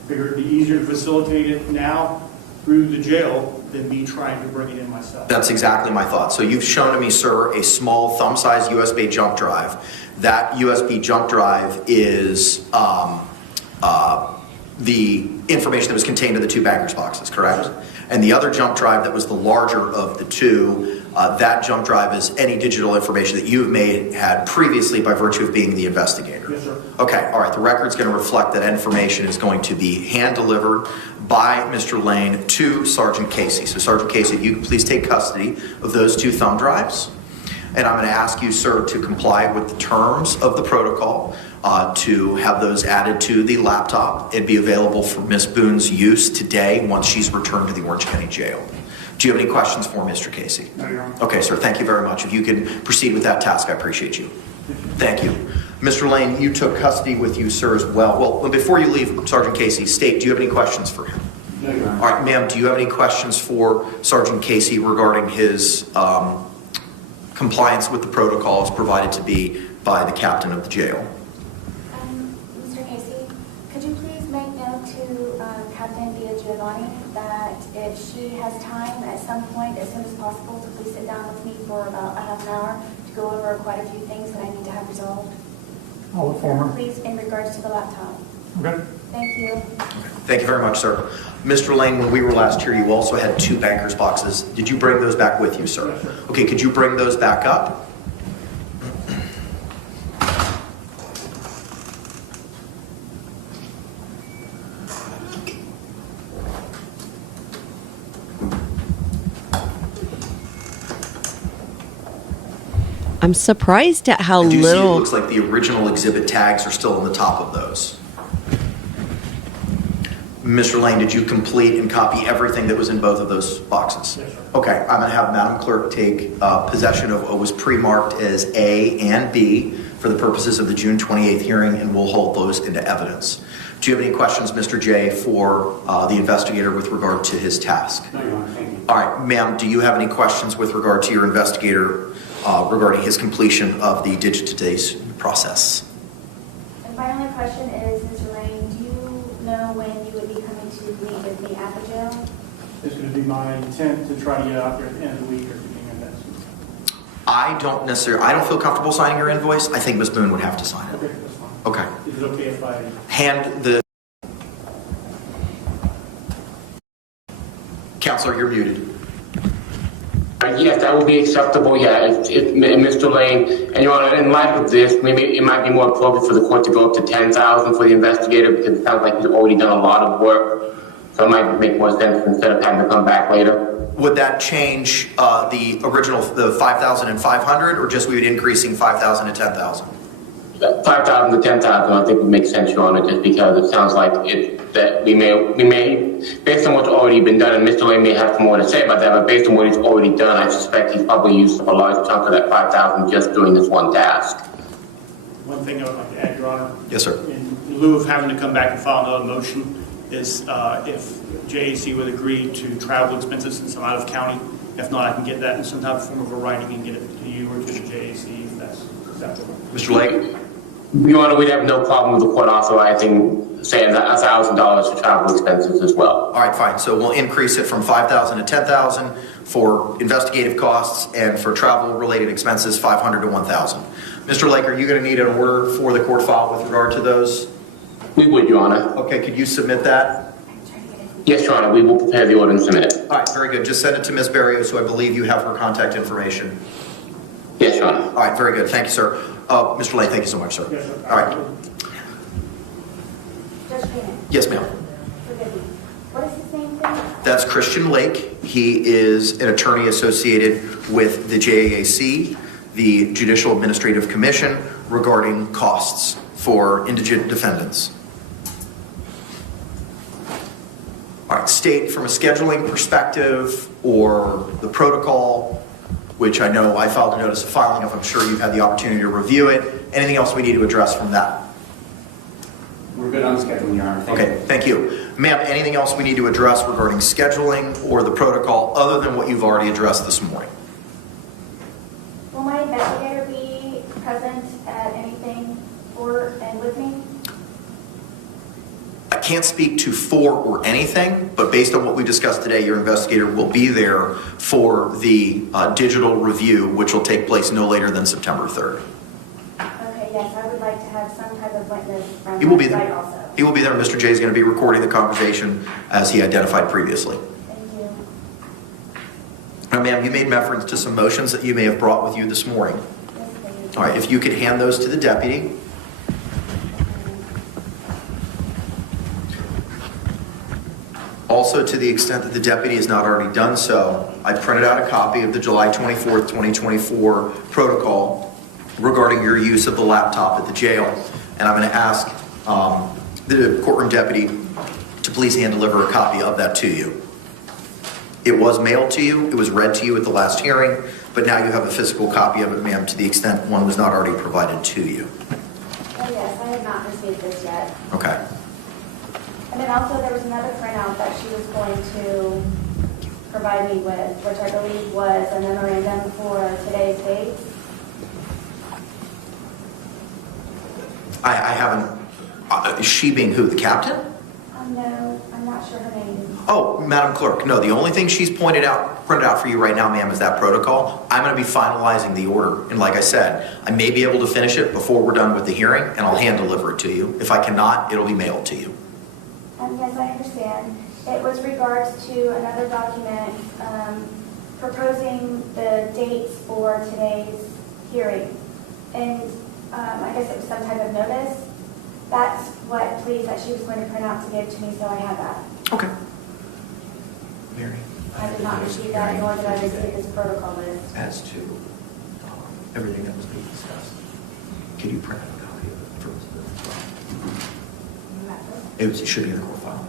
figure it'd be easier to facilitate it now through the jail than me trying to bring it in myself. That's exactly my thought. So you've shown to me, sir, a small thumb-sized USB jump drive. That USB jump drive is the information that was contained in the 2 bankers boxes, correct? And the other jump drive that was the larger of the 2, that jump drive is any digital information that you've had previously by virtue of being the investigator. Yes, sir. Okay, all right. The record's going to reflect that information is going to be hand-delivered by Mr. Lane to Sergeant Casey. So Sergeant Casey, if you could please take custody of those 2 thumb drives. And I'm going to ask you, sir, to comply with the terms of the protocol, to have those added to the laptop and be available for Ms. Boone's use today once she's returned to the Orange County Jail. Do you have any questions for Mr. Casey? No, Your Honor. Okay, sir, thank you very much. If you could proceed with that task, I appreciate you. Thank you. Mr. Lane, you took custody with you, sir, as well. Well, before you leave, Sergeant Casey, state, do you have any questions for him? No, Your Honor. All right, ma'am, do you have any questions for Sergeant Casey regarding his compliance with the protocols provided to be by the captain of the jail? Mr. Casey, could you please make note to Captain Giovanni that if she has time at some point, as soon as possible, to please sit down with me for about a half an hour to go over quite a few things that I need to have resolved? I'll inform her. Please, in regards to the laptop. Okay. Thank you. Thank you very much, sir. Mr. Lane, when we were last here, you also had 2 bankers boxes. Did you bring those back with you, sir? Yes, sir. Okay, could you bring those back up? I'm surprised at how I do see it little. looks like the original exhibit tags are still on the top of those. Mr. Lane, did you complete and copy everything that was in both of those boxes? Yes, sir. Okay, I'm going to have Madam Clerk take possession of what was pre-marked as A and B for the purposes of the June 28th hearing, and we'll hold those into evidence. Do you have any questions, Mr. J, for the investigator with regard to his task? No, Your Honor. Thank you. All right, ma'am, do you have any questions with regard to your investigator regarding his completion of the digitization process? And my only question is, Mr. Lane, do you know when you would be coming to meet with me at the jail? It's going to be my intent to try to get out there at the end of the week or beginning of next week. I don't feel comfortable signing your invoice. I think Ms. Boone would have to sign it. Okay, that's fine. Okay. Is it okay if I... Hand the... Counselor, you're muted. Yes, that would be acceptable, yeah, if Mr. Lane, and Your Honor, in light of this, maybe it might be more appropriate for the court to go up to $10,000 for the investigator, because it sounds like he's already done a lot of work, so it might make more sense instead of having to come back later. Would that change the original, the 5,500, or just we would increasing 5,000 to 10,000? 5,000 to 10,000, I think would make sense, Your Honor, just because it sounds like that we may, based on what's already been done, and Mr. Lane may have more to say about that, but based on what he's already done, I suspect he's probably used a large chunk of that 5,000 just doing this one task. One thing I would like to add, Your Honor. Yes, sir. In lieu of having to come back and file another motion, is if JAC would agree to travel expenses since I'm out of county. If not, I can get that in some type of form of a writing and get it to you or to the JAC if that's acceptable. Mr. Lake? Your Honor, we'd have no problem with the court authorizing, say, $1,000 for travel expenses as well. All right, fine. So we'll increase it from $5,000 to $10,000 for investigative costs, and for travel-related expenses, $500 to $1,000. Mr. Lake, are you going to need an order for the court file with regard to those? We would, Your Honor. Okay, could you submit that? Yes, Your Honor, we will prepare the order and submit it. All right, very good. Just send it to Ms. Barrios, so I believe you have her contact information. Yes, Your Honor. All right, very good. Thank you, sir. Mr. Lake, thank you so much, sir. Yes, sir. All right. Judge Keenan, Yes, ma'am. forgive me. What is his name, please? That's Christian Lake. He is an attorney associated with the JAC, the Judicial Administrative Commission, regarding costs for indigent defendants. All right, state from a scheduling perspective or the protocol, which I know I filed a notice of filing of, I'm sure you've had the opportunity to review it. Anything else we need to address from that? We're good on scheduling, Your Honor. Thank you. Okay, thank you. Ma'am, anything else we need to address regarding scheduling or the protocol other than what you've already addressed this morning? Will my investigator be present at anything for and with me? I can't speak to for or anything, but based on what we discussed today, your investigator will be there for the digital review, which will take place no later than September 3rd. Okay, yes, I would like to have some type of witness from He will be my side there. also. He will be there. Mr. J is going to be recording the conversation as he identified previously. Thank you. Now, ma'am, you made reference to some motions that you may have brought with you this morning. Yes, please. All right, if you could hand those to the deputy. Also, to the extent that the deputy has not already done so, I printed out a copy of the July 24th, 2024 protocol regarding your use of the laptop at the jail. And I'm going to ask the courtroom deputy to please hand deliver a copy of that to you. It was mailed to you, it was read to you at the last hearing, but now you have a physical copy of it, ma'am, to the extent one was not already provided to you. Oh, yes, I have not received this yet. Okay. And then also there was another printout that she was going to provide me with, which I believe was a memorandum for today's date. I haven't, she being who, the captain? No, I'm not sure her name. Oh, Madam Clerk, no, the only thing she's printed out for you right now, ma'am, is that protocol. I'm going to be finalizing the order, and like I said, I may be able to finish it before we're done with the hearing, and I'll hand deliver it to you. If I cannot, it'll be mailed to you. Yes, I understand. It was regards to another document proposing the dates for today's hearing. And I guess it was some type of notice. That's what, please, that she was going to print out to give to me, so I have that. Okay. Mary? I did not receive that, nor did I receive this protocol list. As to everything that was being discussed, can you print out a copy of it first? It should be in the court file.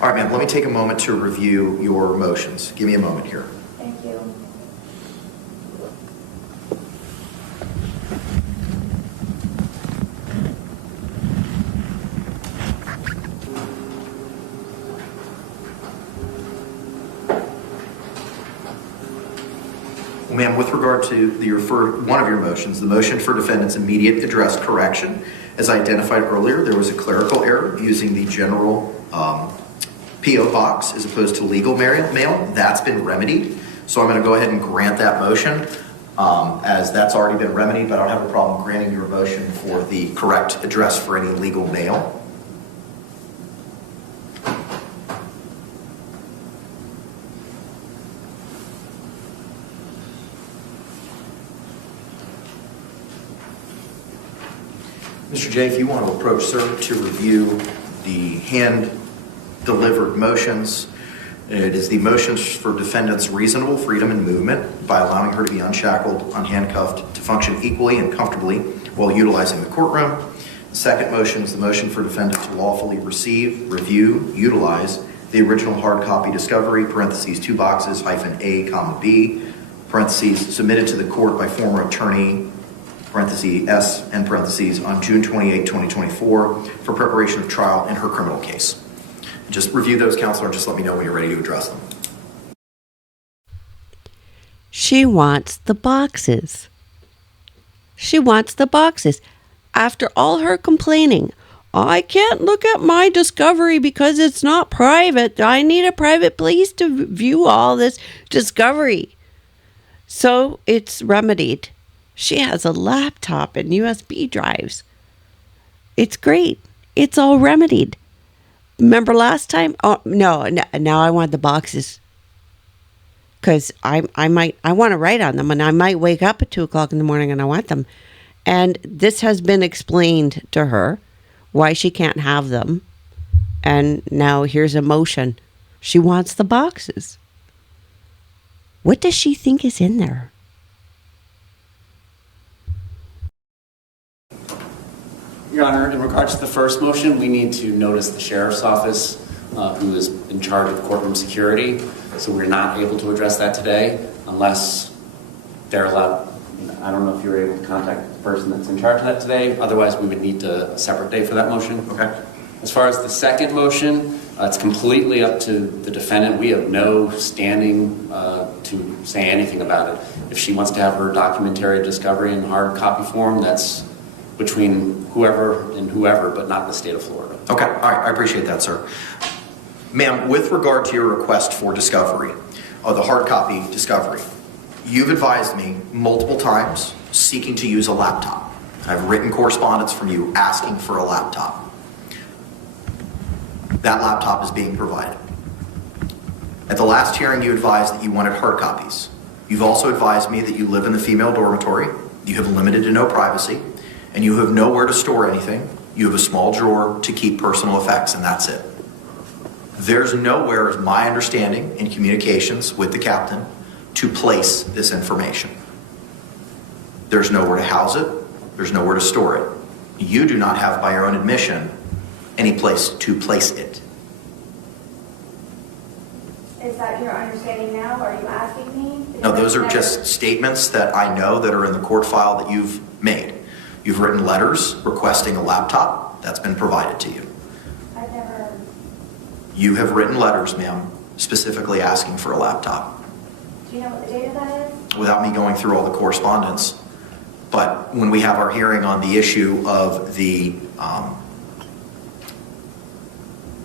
All right, ma'am, let me take a moment to review your motions. Give me a moment here. Thank you. Well, ma'am, with regard to one of your motions, the motion for defendant's immediate address correction, as identified earlier, there was a clerical error using the general P.O. box as opposed to legal mail. That's been remedied. So I'm going to go ahead and grant that motion as that's already been remedied, but I don't have a problem granting your motion for the correct address for any legal mail. Mr. J, if you want to approach, sir, to review the hand-delivered motions, it is the motions for defendant's reasonable freedom and movement by allowing her to be unshackled, unhandcuffed, to function equally and comfortably while utilizing the courtroom. The second motion is the motion for defendant to lawfully receive, review, utilize the original hard copy discovery, parentheses, 2 boxes, -A, B, parentheses, submitted to the court by former attorney parentheses S, and parentheses, on June 28, 2024, for preparation of trial in her criminal case. Just review those, Counselor, and just let me know when you're ready to address them. She wants the boxes. She wants the boxes. After all her complaining, I can't look at my discovery because it's not private. I need a private place to view all this discovery. So it's remedied. She has a laptop and USB drives. It's great. It's all remedied. Remember last time? Oh, no, now I want the boxes. Because I want to write on them, and I might wake up at 2 o'clock in the morning and I want them. And this has been explained to her, why she can't have them. And now here's a motion. She wants the boxes. What does she think is in there? Your Honor, in regards to the first motion, we need to notice the Sheriff's Office, who is in charge of courtroom security. So we're not able to address that today unless they're allowed. I don't know if you're able to contact the person that's in charge of that today. Otherwise, we would need a separate day for that motion. Okay. As far as the second motion, it's completely up to the defendant. We have no standing to say anything about it. If she wants to have her documentary discovery in hard copy form, that's between whoever and whoever, but not the state of Florida. Okay, all right, I appreciate that, sir. Ma'am, with regard to your request for discovery, the hard copy discovery, you've advised me multiple times seeking to use a laptop. I have written correspondence from you asking for a laptop. That laptop is being provided. At the last hearing, you advised that you wanted hard copies. You've also advised me that you live in the female dormitory, you have limited to no privacy, and you have nowhere to store anything. You have a small drawer to keep personal effects, and that's it. There's nowhere, is my understanding, in communications with the captain, to place this information. There's nowhere to house it. There's nowhere to store it. You do not have, by your own admission, any place to place it. Is that your understanding now? Are you asking me? No, those are just statements that I know that are in the court file that you've made. You've written letters requesting a laptop. That's been provided to you. I've never... You have written letters, ma'am, specifically asking for a laptop. Do you know what the date of that is? Without me going through all the correspondence. But when we have our hearing on the issue of the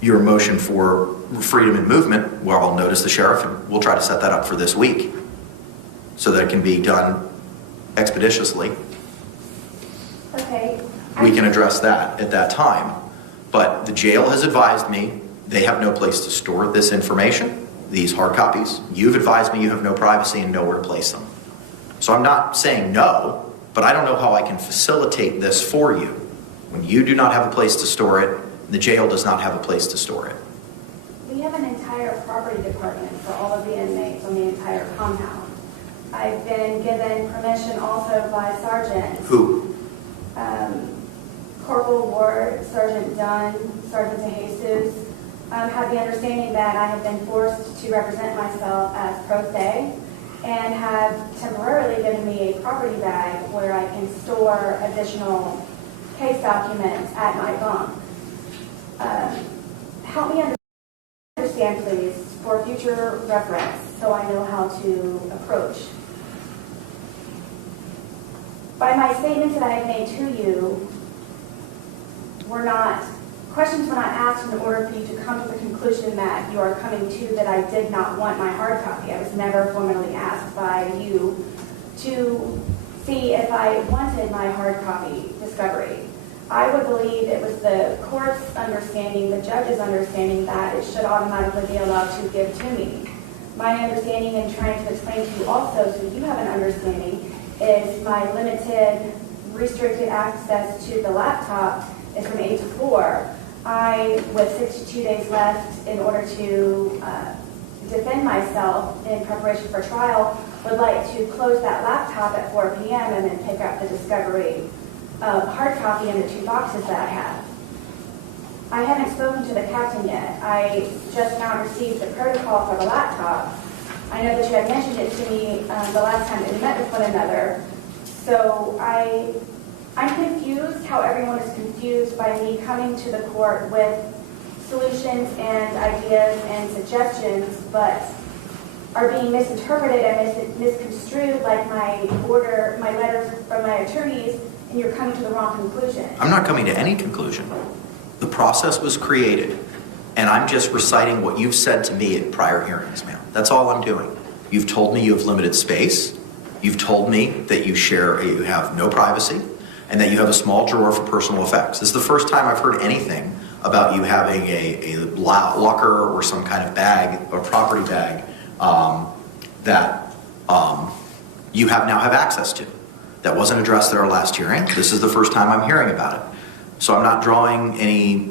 your motion for freedom and movement, well, I'll notice the sheriff, and we'll try to set that up for this week so that it can be done expeditiously. Okay. We can address that at that time. But the jail has advised me they have no place to store this information, these hard copies. You've advised me you have no privacy and nowhere to place them. So I'm not saying no, but I don't know how I can facilitate this for you when you do not have a place to store it, and the jail does not have a place to store it. We have an entire property department for all of the inmates on the entire compound. I've been given permission also by sergeants. Who? Corporal Ward, Sergeant Dunn, Sergeant DeJesus, have the understanding that I have been forced to represent myself as pro se and have temporarily given me a property bag where I can store additional case documents at my bunk. Help me understand, please, for future reference, so I know how to approach. By my statements that I have made to you, questions were not asked in order for you to come to the conclusion that you are coming to that I did not want my hard copy. I was never formally asked by you to see if I wanted my hard copy discovery. I would believe it was the court's understanding, the judge's understanding, that it should automatically be allowed to give to me. My understanding, and trying to explain to you also so you have an understanding, is my limited, restricted access to the laptop is from 8 to 4. I, with 62 days left in order to defend myself in preparation for trial, would like to close that laptop at 4 p.m. and then pick up the discovery hard copy in the 2 boxes that I have. I haven't spoken to the captain yet. I just now received the protocol for the laptop. I know that you had mentioned it to me the last time that we met with one another. So I'm confused how everyone is confused by me coming to the court with solutions and ideas and suggestions, but are being misinterpreted and misconstrued like my letters from my attorneys, and you're coming to the wrong conclusion. I'm not coming to any conclusion. The process was created, and I'm just reciting what you've said to me at prior hearings, ma'am. That's all I'm doing. You've told me you have limited space. You've told me that you have no privacy, and that you have a small drawer for personal effects. This is the first time I've heard anything about you having a locker or some kind of bag, or property bag, that you now have access to. That wasn't addressed at our last hearing. This is the first time I'm hearing about it. So I'm not drawing any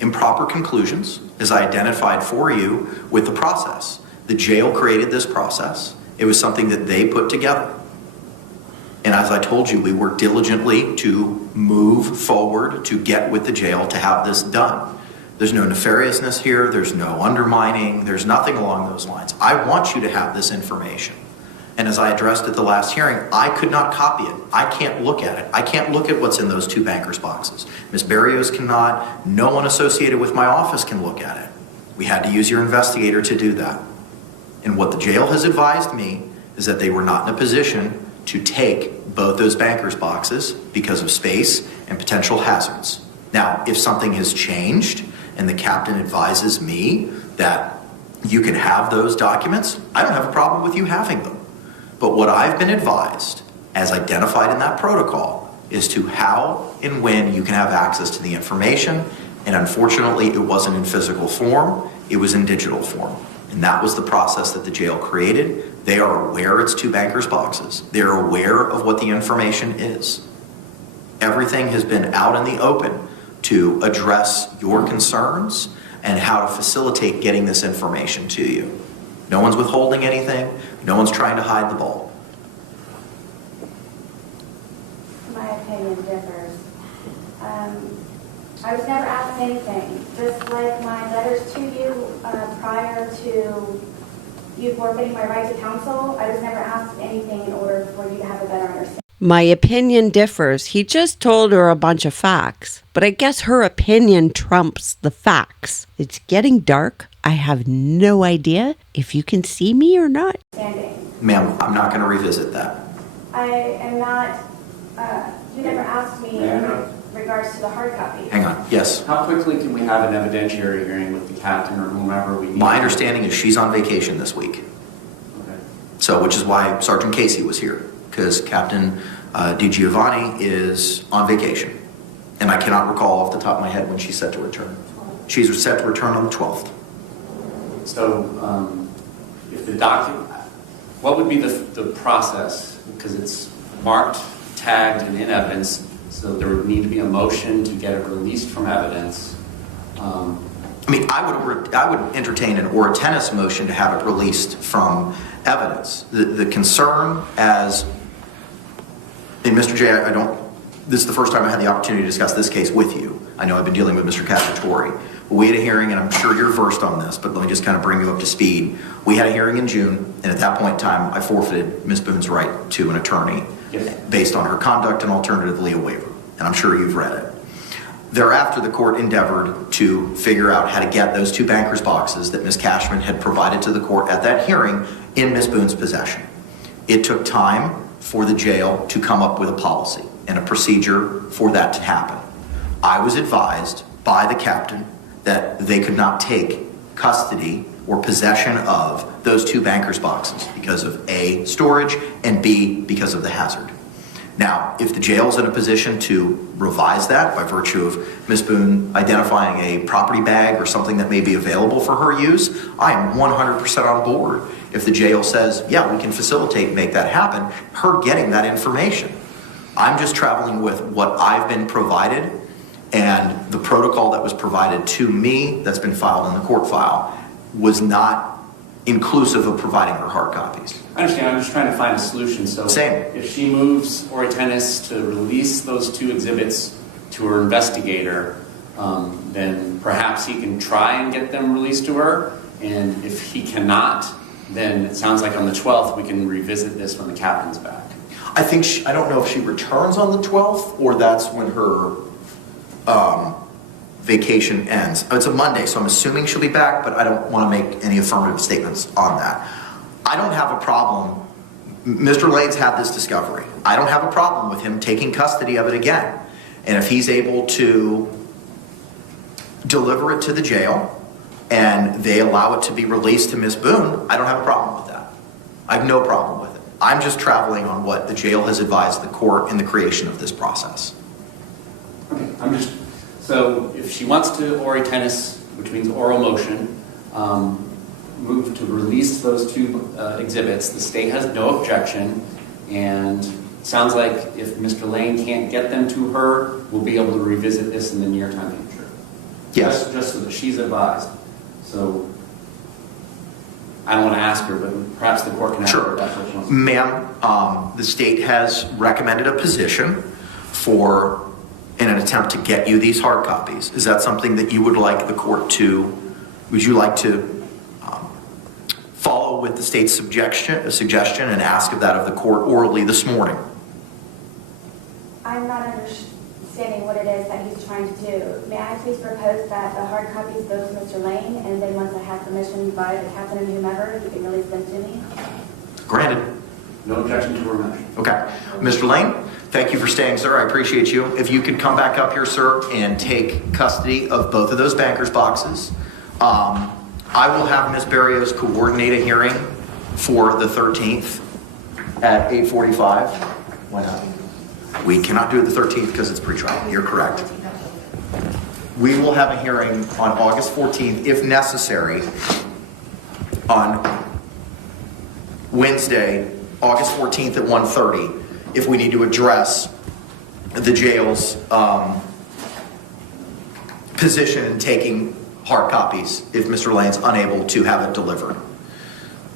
improper conclusions, as I identified for you with the process. The jail created this process. It was something that they put together. And as I told you, we worked diligently to move forward to get with the jail to have this done. There's no nefariousness here. There's no undermining. There's nothing along those lines. I want you to have this information. And as I addressed at the last hearing, I could not copy it. I can't look at it. I can't look at what's in those two bankers' boxes. Ms. Barrios cannot. No one associated with my office can look at it. We had to use your investigator to do that. And what the jail has advised me is that they were not in a position to take both those bankers' boxes because of space and potential hazards. Now, if something has changed and the captain advises me that you can have those documents, I don't have a problem with you having them. But what I've been advised, as identified in that protocol, is to how and when you can have access to the information. And unfortunately, it wasn't in physical form, it was in digital form. And that was the process that the jail created. They are aware it's two bankers' boxes. They're aware of what the information is. Everything has been out in the open to address your concerns and how to facilitate getting this information to you. No one's withholding anything. No one's trying to hide the ball. My opinion differs. I was never asked anything. Just like my letters to you prior to you forfeiting my right to counsel, I was never asked anything in order for you to have a better understanding. My opinion differs. He just told her a bunch of facts, but I guess her opinion trumps the facts. It's getting dark. I have no idea if you can see me or not. Ma'am, I'm not going to revisit that. I am not, you never asked me in regards to the hard copy. Hang on. Yes. How quickly can we have an evidentiary hearing with the captain or whomever we need? My understanding is she's on vacation this week. Okay. So, which is why Sergeant Casey was here, because Captain DiGiovanni is on vacation. And I cannot recall off the top of my head when she's set to return. She's set to return on the 12th. So, if the document, what would be the process? Because it's marked, tagged, and in evidence, so there would need to be a motion to get it released from evidence. I mean, I would entertain an or tennis motion to have it released from evidence. The concern, as in Mr. J, this is the first time I had the opportunity to discuss this case with you. I know I've been dealing with Mr. Cacciatore. We had a hearing, and I'm sure you're versed on this, but let me just kind of bring you up to speed. We had a hearing in June, and at that point in time, I forfeited Ms. Boone's right to an attorney based on her conduct and alternatively a waiver. And I'm sure you've read it. Thereafter, the court endeavored to figure out how to get those two bankers' boxes that Ms. Cashman had provided to the court at that hearing in Ms. Boone's possession. It took time for the jail to come up with a policy and a procedure for that to happen. I was advised by the captain that they could not take custody or possession of those two bankers' boxes because of A, storage, and B, because of the hazard. Now, if the jail's in a position to revise that by virtue of Ms. Boone identifying a property bag or something that may be available for her use, I am 100% on board. If the jail says, yeah, we can facilitate and make that happen, her getting that information. I'm just traveling with what I've been provided, and the protocol that was provided to me that's been filed in the court file was not inclusive of providing her hard copies. I understand. I'm just trying to find a solution. So Same. If she moves Oritanis to release those two exhibits to her investigator, then perhaps he can try and get them released to her. And if he cannot, then it sounds like on the 12th we can revisit this when the captain's back. I think I don't know if she returns on the 12th or that's when her vacation ends. It's a Monday, so I'm assuming she'll be back, but I don't want to make any affirmative statements on that. I don't have a problem. Mr. Lane's had this discovery. I don't have a problem with him taking custody of it again. And if he's able to deliver it to the jail and they allow it to be released to Ms. Boone, I don't have a problem with that. I have no problem with it. I'm just traveling on what the jail has advised the court in the creation of this process. Okay, so if she wants to ori tennis, which means oral motion, move to release those two exhibits, the state has no objection, and it sounds like if Mr. Lane can't get them to her, we'll be able to revisit this in the near time future. Yes. Just so that she's advised. So I don't want to ask her, but perhaps the court can ask her. Sure. If that's what she wants. Ma'am, the state has recommended a position in an attempt to get you these hard copies. Is that something that you would like the court to, would you like to follow with the state's suggestion and ask of that of the court orally this morning? I'm not understanding what it is that he's trying to do. May I please propose that the hard copies go to Mr. Lane, and then once I have permission by the captain and whomever, he can release them to me? Granted. No objection to her motion. Okay. Mr. Lane, thank you for staying, sir. I appreciate you. If you could come back up here, sir, and take custody of both of those banker's boxes. I will have Ms. Barrios coordinate a hearing for the 13th at 8:45. Why not? We cannot do it the 13th because it's pretrial. You're correct. We will have a hearing on August 14th, if necessary, on Wednesday, August 14th at 1:30, if we need to address the jail's position in taking hard copies if Mr. Lane's unable to have it delivered.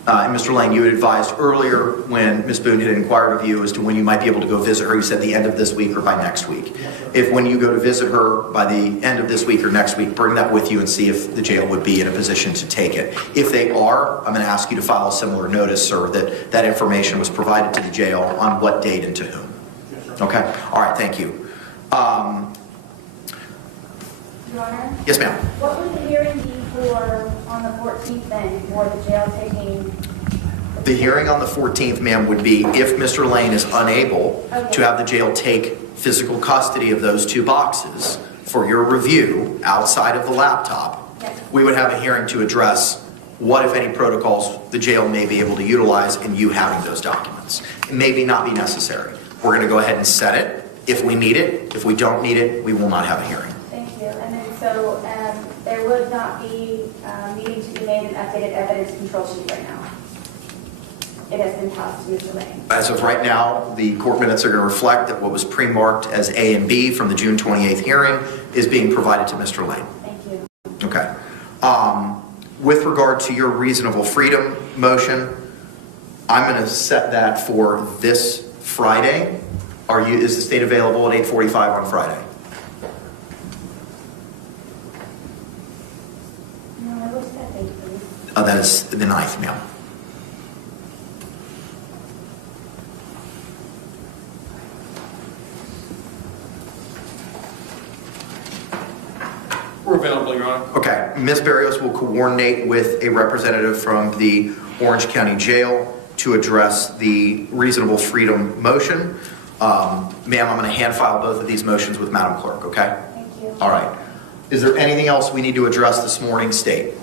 And Mr. Lane, you had advised earlier when Ms. Boone had inquired of you as to when you might be able to go visit her. You said the end of this week or by next week. If when you go to visit her by the end of this week or next week, bring that with you and see if the jail would be in a position to take it. If they are, I'm going to ask you to file a similar notice, sir, that that information was provided to the jail on what date and to whom. Okay? All right, thank you. Your Honor? Yes, ma'am. What would the hearing be for on the 14th then, for the jail taking? The hearing on the 14th, ma'am, would be if Mr. Lane is unable to have the jail take physical custody of those two boxes for your review outside of the laptop, Yes. we would have a hearing to address what, if any, protocols the jail may be able to utilize in you having those documents. It may not be necessary. We're going to go ahead and set it if we need it. If we don't need it, we will not have a hearing. Thank you. And then so there would not be needing to be made an updated evidence control sheet right now. It has been passed to Mr. Lane. As of right now, the court minutes are going to reflect that what was pre-marked as A and B from the June 28th hearing is being provided to Mr. Lane. Thank you. Okay. With regard to your reasonable freedom motion, I'm going to set that for this Friday. Is the state available at 8:45 on Friday? No, what's that date, please? That is the 9th, ma'am. We're available, Your Honor. Okay. Ms. Barrios will coordinate with a representative from the Orange County Jail to address the reasonable freedom motion. Ma'am, I'm going to hand file both of these motions with Madam Clerk, okay? Thank you. All right. Is there anything else we need to address this morning, State?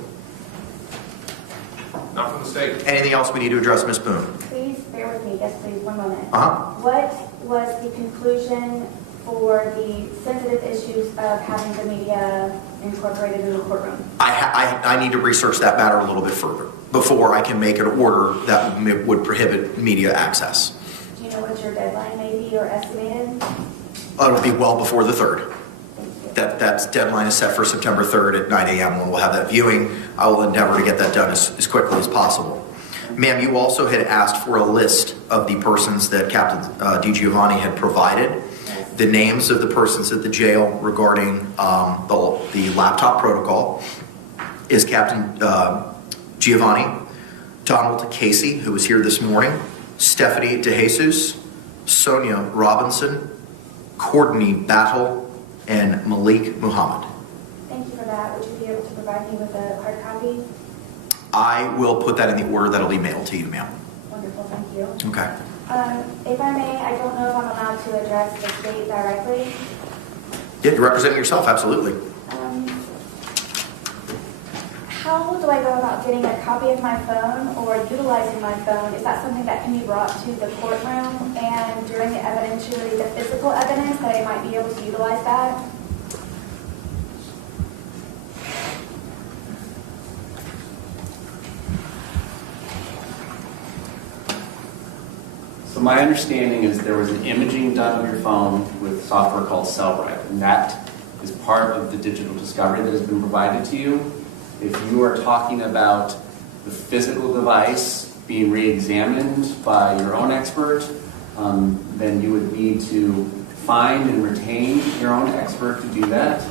Not from the state. Anything else we need to address, Ms. Boone? Please bear with me, yes, please, one moment. Uh-huh. What was the conclusion for the sensitive issues of having the media incorporated in the courtroom? I need to research that matter a little bit further before I can make an order that would prohibit media access. Do you know what your deadline may be or estimated? It'll be well before the 3rd. Thank you. That deadline is set for September 3rd at 9 a.m. when we'll have that viewing. I will endeavor to get that done as quickly as possible. Ma'am, you also had asked for a list of the persons that Captain DiGiovanni had provided. The names of the persons at the jail regarding the laptop protocol is Captain Giovanni, Donald Casey, who was here this morning, Stephanie DeJesus, Sonia Robinson, Courtney Battle, and Malik Muhammad. Thank you for that. Would you be able to provide me with a hard copy? I will put that in the order that'll be mailed to you, ma'am. Wonderful, thank you. Okay. If I may, I don't know if I'm allowed to address the state directly. Yeah, you're representing yourself, absolutely. How do I go about getting a copy of my phone or utilizing my phone? Is that something that can be brought to the courtroom and during the evidentiary, the physical evidence, that I might be able to utilize that? So my understanding is there was an imaging done of your phone with software called Cellbrite, and that is part of the digital discovery that has been provided to you. If you are talking about the physical device being re-examined by your own expert, then you would need to find and retain your own expert to do that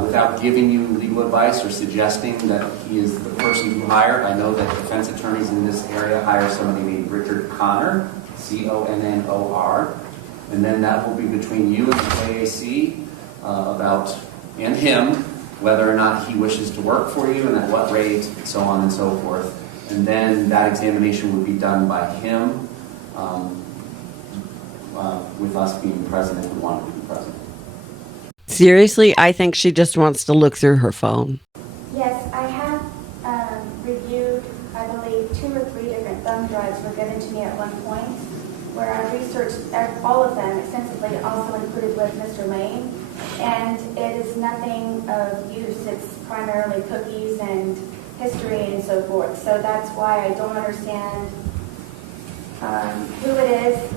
without giving you legal advice or suggesting that he is the person you hired. I know that defense attorneys in this area hire somebody named Richard Connor, C-O-N-N-O-R, and then that will be between you and the JAC and him, whether or not he wishes to work for you and at what rate, so on and so forth. And then that examination would be done by him, with us being present if we wanted to be present. Seriously, I think she just wants to look through her phone. Yes, I have reviewed, I believe, 2 or 3 different thumb drives were given to me at one point, where I researched all of them extensively, also included with Mr. Lane, and it is nothing of use. It's primarily cookies and history and so forth. So that's why I don't understand who it is,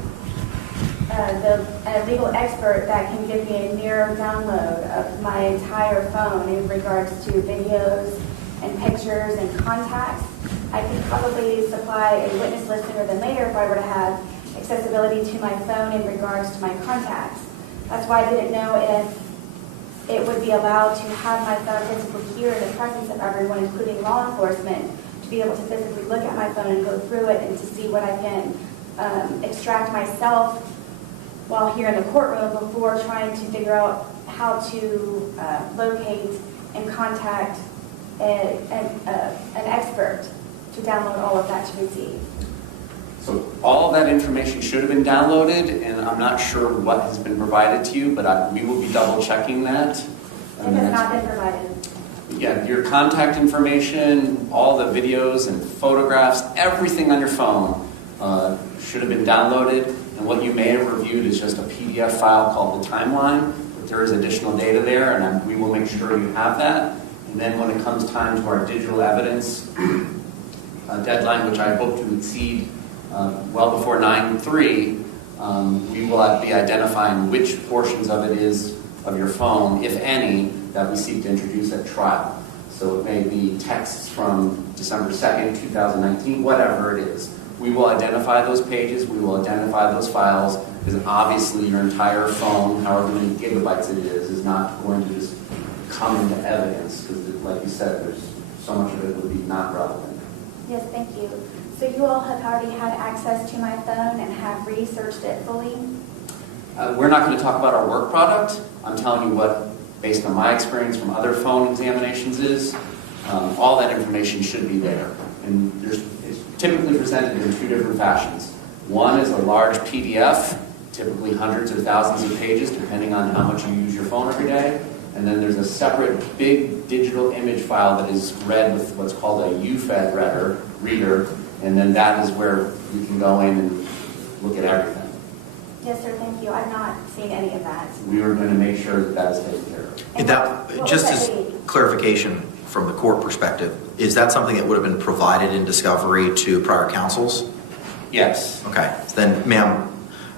a legal expert that can give me a near download of my entire phone in regards to videos and pictures and contacts. I could probably supply a witness list sooner than later if I were to have accessibility to my phone in regards to my contacts. That's why I didn't know if it would be allowed to have my phone physically here in the presence of everyone, including law enforcement, to be able to physically look at my phone and go through it and to see what I can extract myself while here in the courtroom before trying to figure out how to locate and contact an expert to download all of that to receive. So all of that information should have been downloaded, and I'm not sure what has been provided to you, but we will be double checking that. It has not been provided. Yeah, your contact information, all the videos and photographs, everything on your phone should have been downloaded. And what you may have reviewed is just a PDF file called the timeline, but there is additional data there, and we will make sure you have that. And then when it comes time to our digital evidence deadline, which I hope to exceed well before 9/3, we will be identifying which portions of it is of your phone, if any, that we seek to introduce at trial. So it may be texts from December 2nd, 2019, whatever it is. We will identify those pages, we will identify those files, because obviously your entire phone, however many gigabytes it is not going to just come into evidence, because like you said, there's so much of it would be not relevant. Yes, thank you. So you all have already had access to my phone and have researched it fully? We're not going to talk about our work product. I'm telling you what, based on my experience from other phone examinations is, all that information should be there. And it's typically presented in 2 different fashions. One is a large PDF, typically hundreds or thousands of pages, depending on how much you use your phone every day. And then there's a separate big digital image file that is read with what's called a UFED reader, and then that is where you can go in and look at everything. Yes, sir, thank you. I've not seen any of that. We are going to make sure that that is taken care of. And That, what just would as that be? clarification from the court perspective, is that something that would have been provided in discovery to prior counsels? Yes. Okay, then ma'am,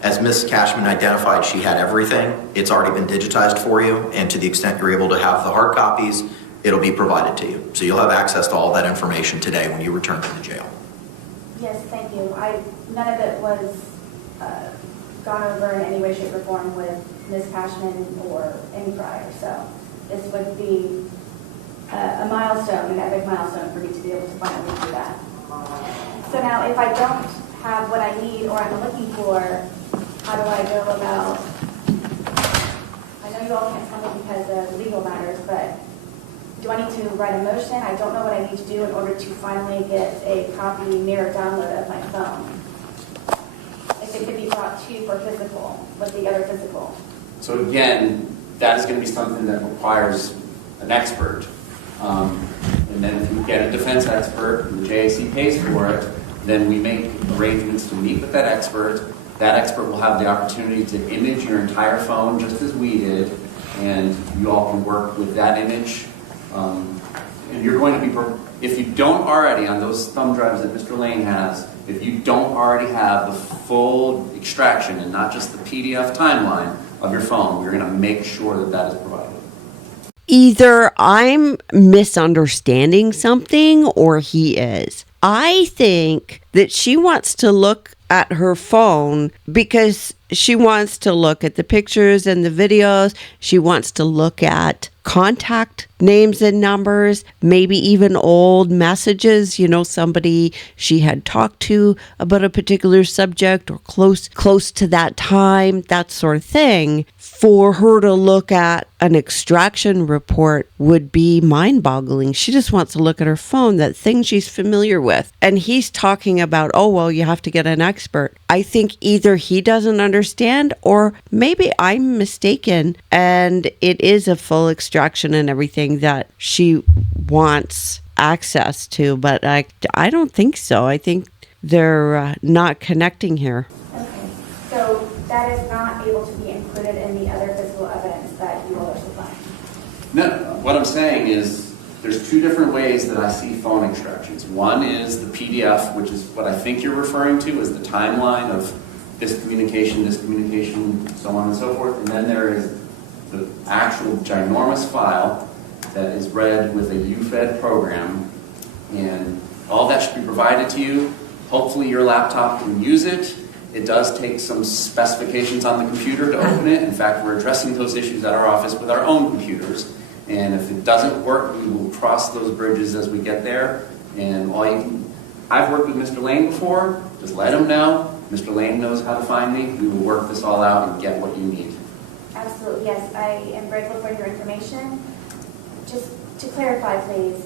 as Ms. Cashman identified, she had everything. It's already been digitized for you, and to the extent you're able to have the hard copies, it'll be provided to you. So you'll have access to all that information today when you return to the jail. Yes, thank you. None of it was gone over in any way, shape, or form with Ms. Cashman or any prior. So this would be a milestone, an epic milestone for me to be able to finally do that. So now if I don't have what I need or I'm looking for, how do I go about, I know you all can't tell me because of legal matters, but do I need to write a motion? I don't know what I need to do in order to finally get a copy mirror download of my phone. If it could be brought to you for physical, with the other physical. So again, that is going to be something that requires an expert. And then if you get a defense expert, and the JAC pays for it, then we make arrangements to meet with that expert. That expert will have the opportunity to image your entire phone just as we did, and you all can work with that image. And you're going to be, if you don't already, on those thumb drives that Mr. Lane has, if you don't already have the full extraction and not just the PDF timeline of your phone, we're going to make sure that that is provided. Either I'm misunderstanding something or he is. I think that she wants to look at her phone because she wants to look at the pictures and the videos. She wants to look at contact names and numbers, maybe even old messages, somebody she had talked to about a particular subject or close to that time, that sort of thing. For her to look at an extraction report would be mind-boggling. She just wants to look at her phone, that thing she's familiar with. And he's talking about, oh, well, you have to get an expert. I think either he doesn't understand or maybe I'm mistaken and it is a full extraction and everything that she wants access to. But I don't think so. I think they're not connecting here. Okay, so that is not able to be included in the other physical evidence that you all are supplying? No, what I'm saying is there's two different ways that I see phone extractions. One is the PDF, which is what I think you're referring to as the timeline of this communication, so on and so forth. And then there is the actual ginormous file that is read with a UFED program. And all that should be provided to you. Hopefully your laptop can use it. It does take some specifications on the computer to open it. In fact, we're addressing those issues at our office with our own computers. And if it doesn't work, we will cross those bridges as we get there. And I've worked with Mr. Lane before. Just let him know. Mr. Lane knows how to find me. We will work this all out and get what you need. Absolutely, yes. I am grateful for your information. Just to clarify, please,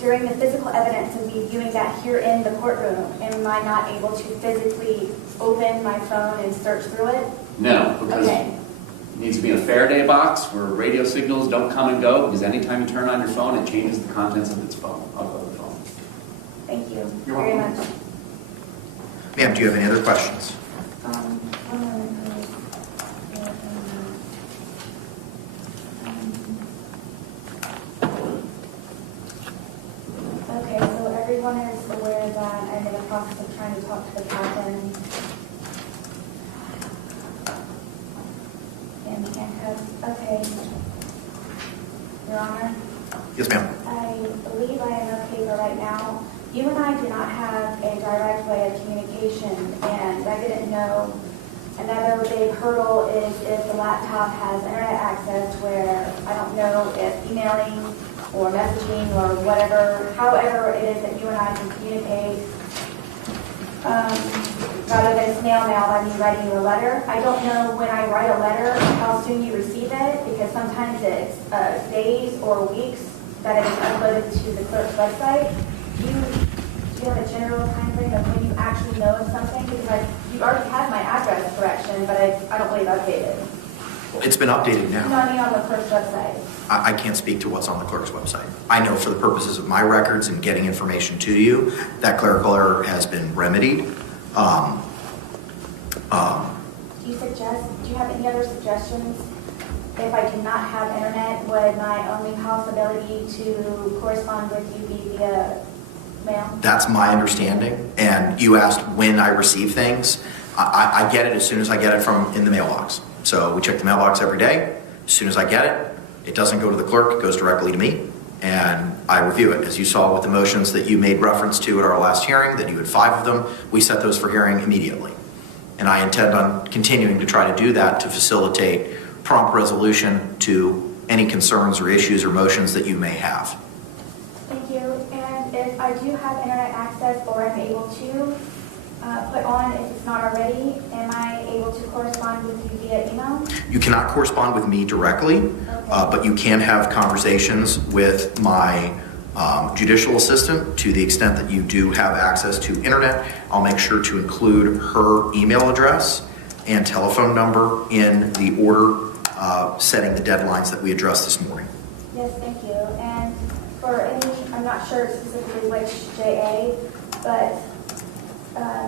during the physical evidence of me viewing that here in the courtroom, am I not able to physically open my phone and search through it? No, because it needs to be in a Faraday box where radio signals don't come and go, because anytime you turn on your phone, it changes the contents of the phone. Thank you You're very welcome. much. Ma'am, do you have any other questions? One moment, please. Okay, so everyone is aware that I'm in the process of trying to talk to the captain. And handcuffs. Okay. Your Honor? Yes, ma'am. I believe I am okay for right now. You and I do not have a direct way of communication, and I didn't know. Another big hurdle is if the laptop has internet access, where I don't know if emailing or messaging or whatever, however it is that you and I can communicate, rather than snail mail, I mean writing you a letter. I don't know when I write a letter how soon you receive it, because sometimes it's days or weeks that it is uploaded to the clerk's website. Do you have a general time frame of when you actually know of something? Because you already have my address correction, but I don't believe updated. It's been updated No, now. I mean on the clerk's website. I can't speak to what's on the clerk's website. I know for the purposes of my records and getting information to you, that clerical error has been remedied. Do you have any other suggestions? If I do not have internet, would my only possibility to correspond with you be via mail? That's my understanding. And you asked when I receive things. I get it as soon as I get it from in the mailbox. So we check the mailbox every day. As soon as I get it, it doesn't go to the clerk, it goes directly to me. And I review it. As you saw with the motions that you made reference to at our last hearing, that you had 5 of them, we set those for hearing immediately. And I intend on continuing to try to do that to facilitate prompt resolution to any concerns or issues or motions that you may have. Thank you. And if I do have internet access or I'm able to, put on if it's not already. Am I able to correspond with you via email? You cannot correspond with me directly, but you can have conversations with my judicial assistant to the extent that you do have access to internet. I'll make sure to include her email address and telephone number in the order setting the deadlines that we addressed this morning. Yes, thank you. And for any, I'm not sure specifically which JA, but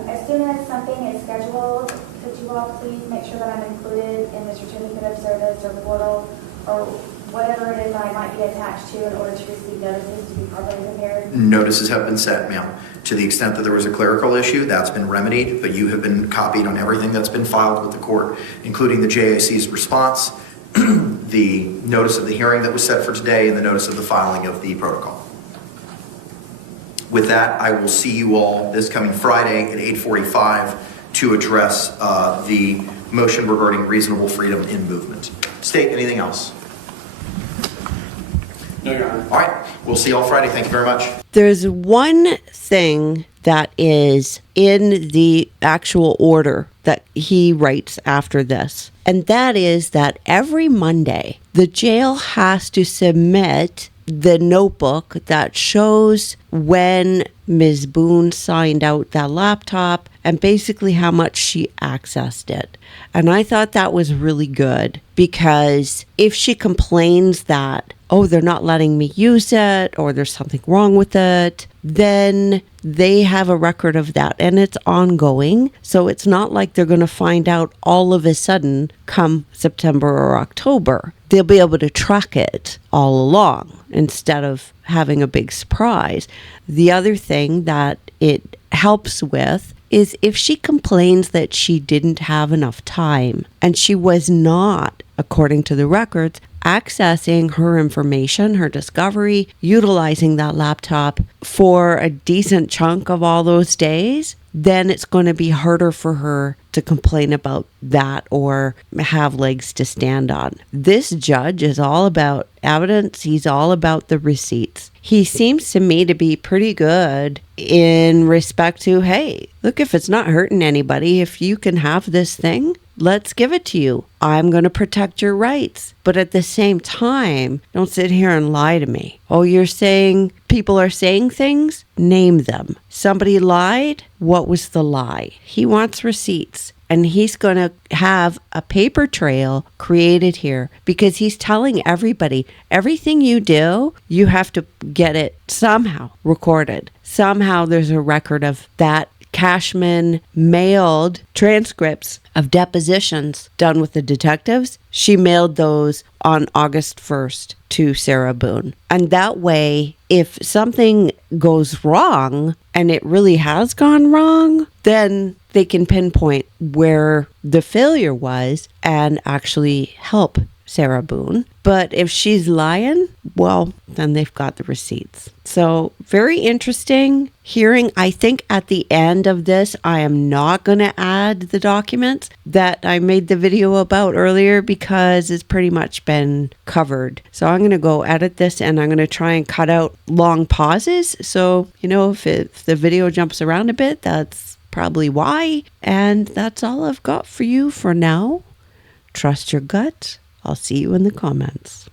as soon as something is scheduled, could you all please make sure that I'm included in the certificate of service or portal or whatever it is I might be attached to in order to receive notices to be properly prepared? Notices have been sent, ma'am. To the extent that there was a clerical issue, that's been remedied, but you have been copied on everything that's been filed with the court, including the JAC's response, the notice of the hearing that was set for today, and the notice of the filing of the protocol. With that, I will see you all this coming Friday at 8:45 to address the motion regarding reasonable freedom in movement. State, anything else? No, Your Honor. All right, we'll see you all Friday. Thank you very much. There's one thing that is in the actual order that he writes after this, and that is that every Monday, the jail has to submit the notebook that shows when Ms. Boone signed out that laptop and basically how much she accessed it. And I thought that was really good because if she complains that, oh, they're not letting me use it or there's something wrong with it, then they have a record of that and it's ongoing. So it's not like they're going to find out all of a sudden come September or October. They'll be able to track it all along instead of having a big surprise. The other thing that it helps with is if she complains that she didn't have enough time and she was not, according to the records, accessing her information, her discovery, utilizing that laptop for a decent chunk of all those days, then it's going to be harder for her to complain about that or have legs to stand on. This judge is all about evidence. He's all about the receipts. He seems to me to be pretty good in respect to, hey, look, if it's not hurting anybody, if you can have this thing, let's give it to you. I'm going to protect your rights. But at the same time, don't sit here and lie to me. Oh, you're saying people are saying things? Name them. Somebody lied? What was the lie? He wants receipts. And he's going to have a paper trail created here because he's telling everybody, everything you do, you have to get it somehow recorded. Somehow there's a record of that. Cashman mailed transcripts of depositions done with the detectives. She mailed those on August 1st to Sarah Boone. And that way, if something goes wrong, and it really has gone wrong, then they can pinpoint where the failure was and actually help Sarah Boone. But if she's lying, well, then they've got the receipts. So very interesting hearing. I think at the end of this, I am not going to add the documents that I made the video about earlier because it's pretty much been covered. So I'm going to go edit this and I'm going to try and cut out long pauses. So, if the video jumps around a bit, that's probably why. And that's all I've got for you for now. Trust your gut. I'll see you in the comments.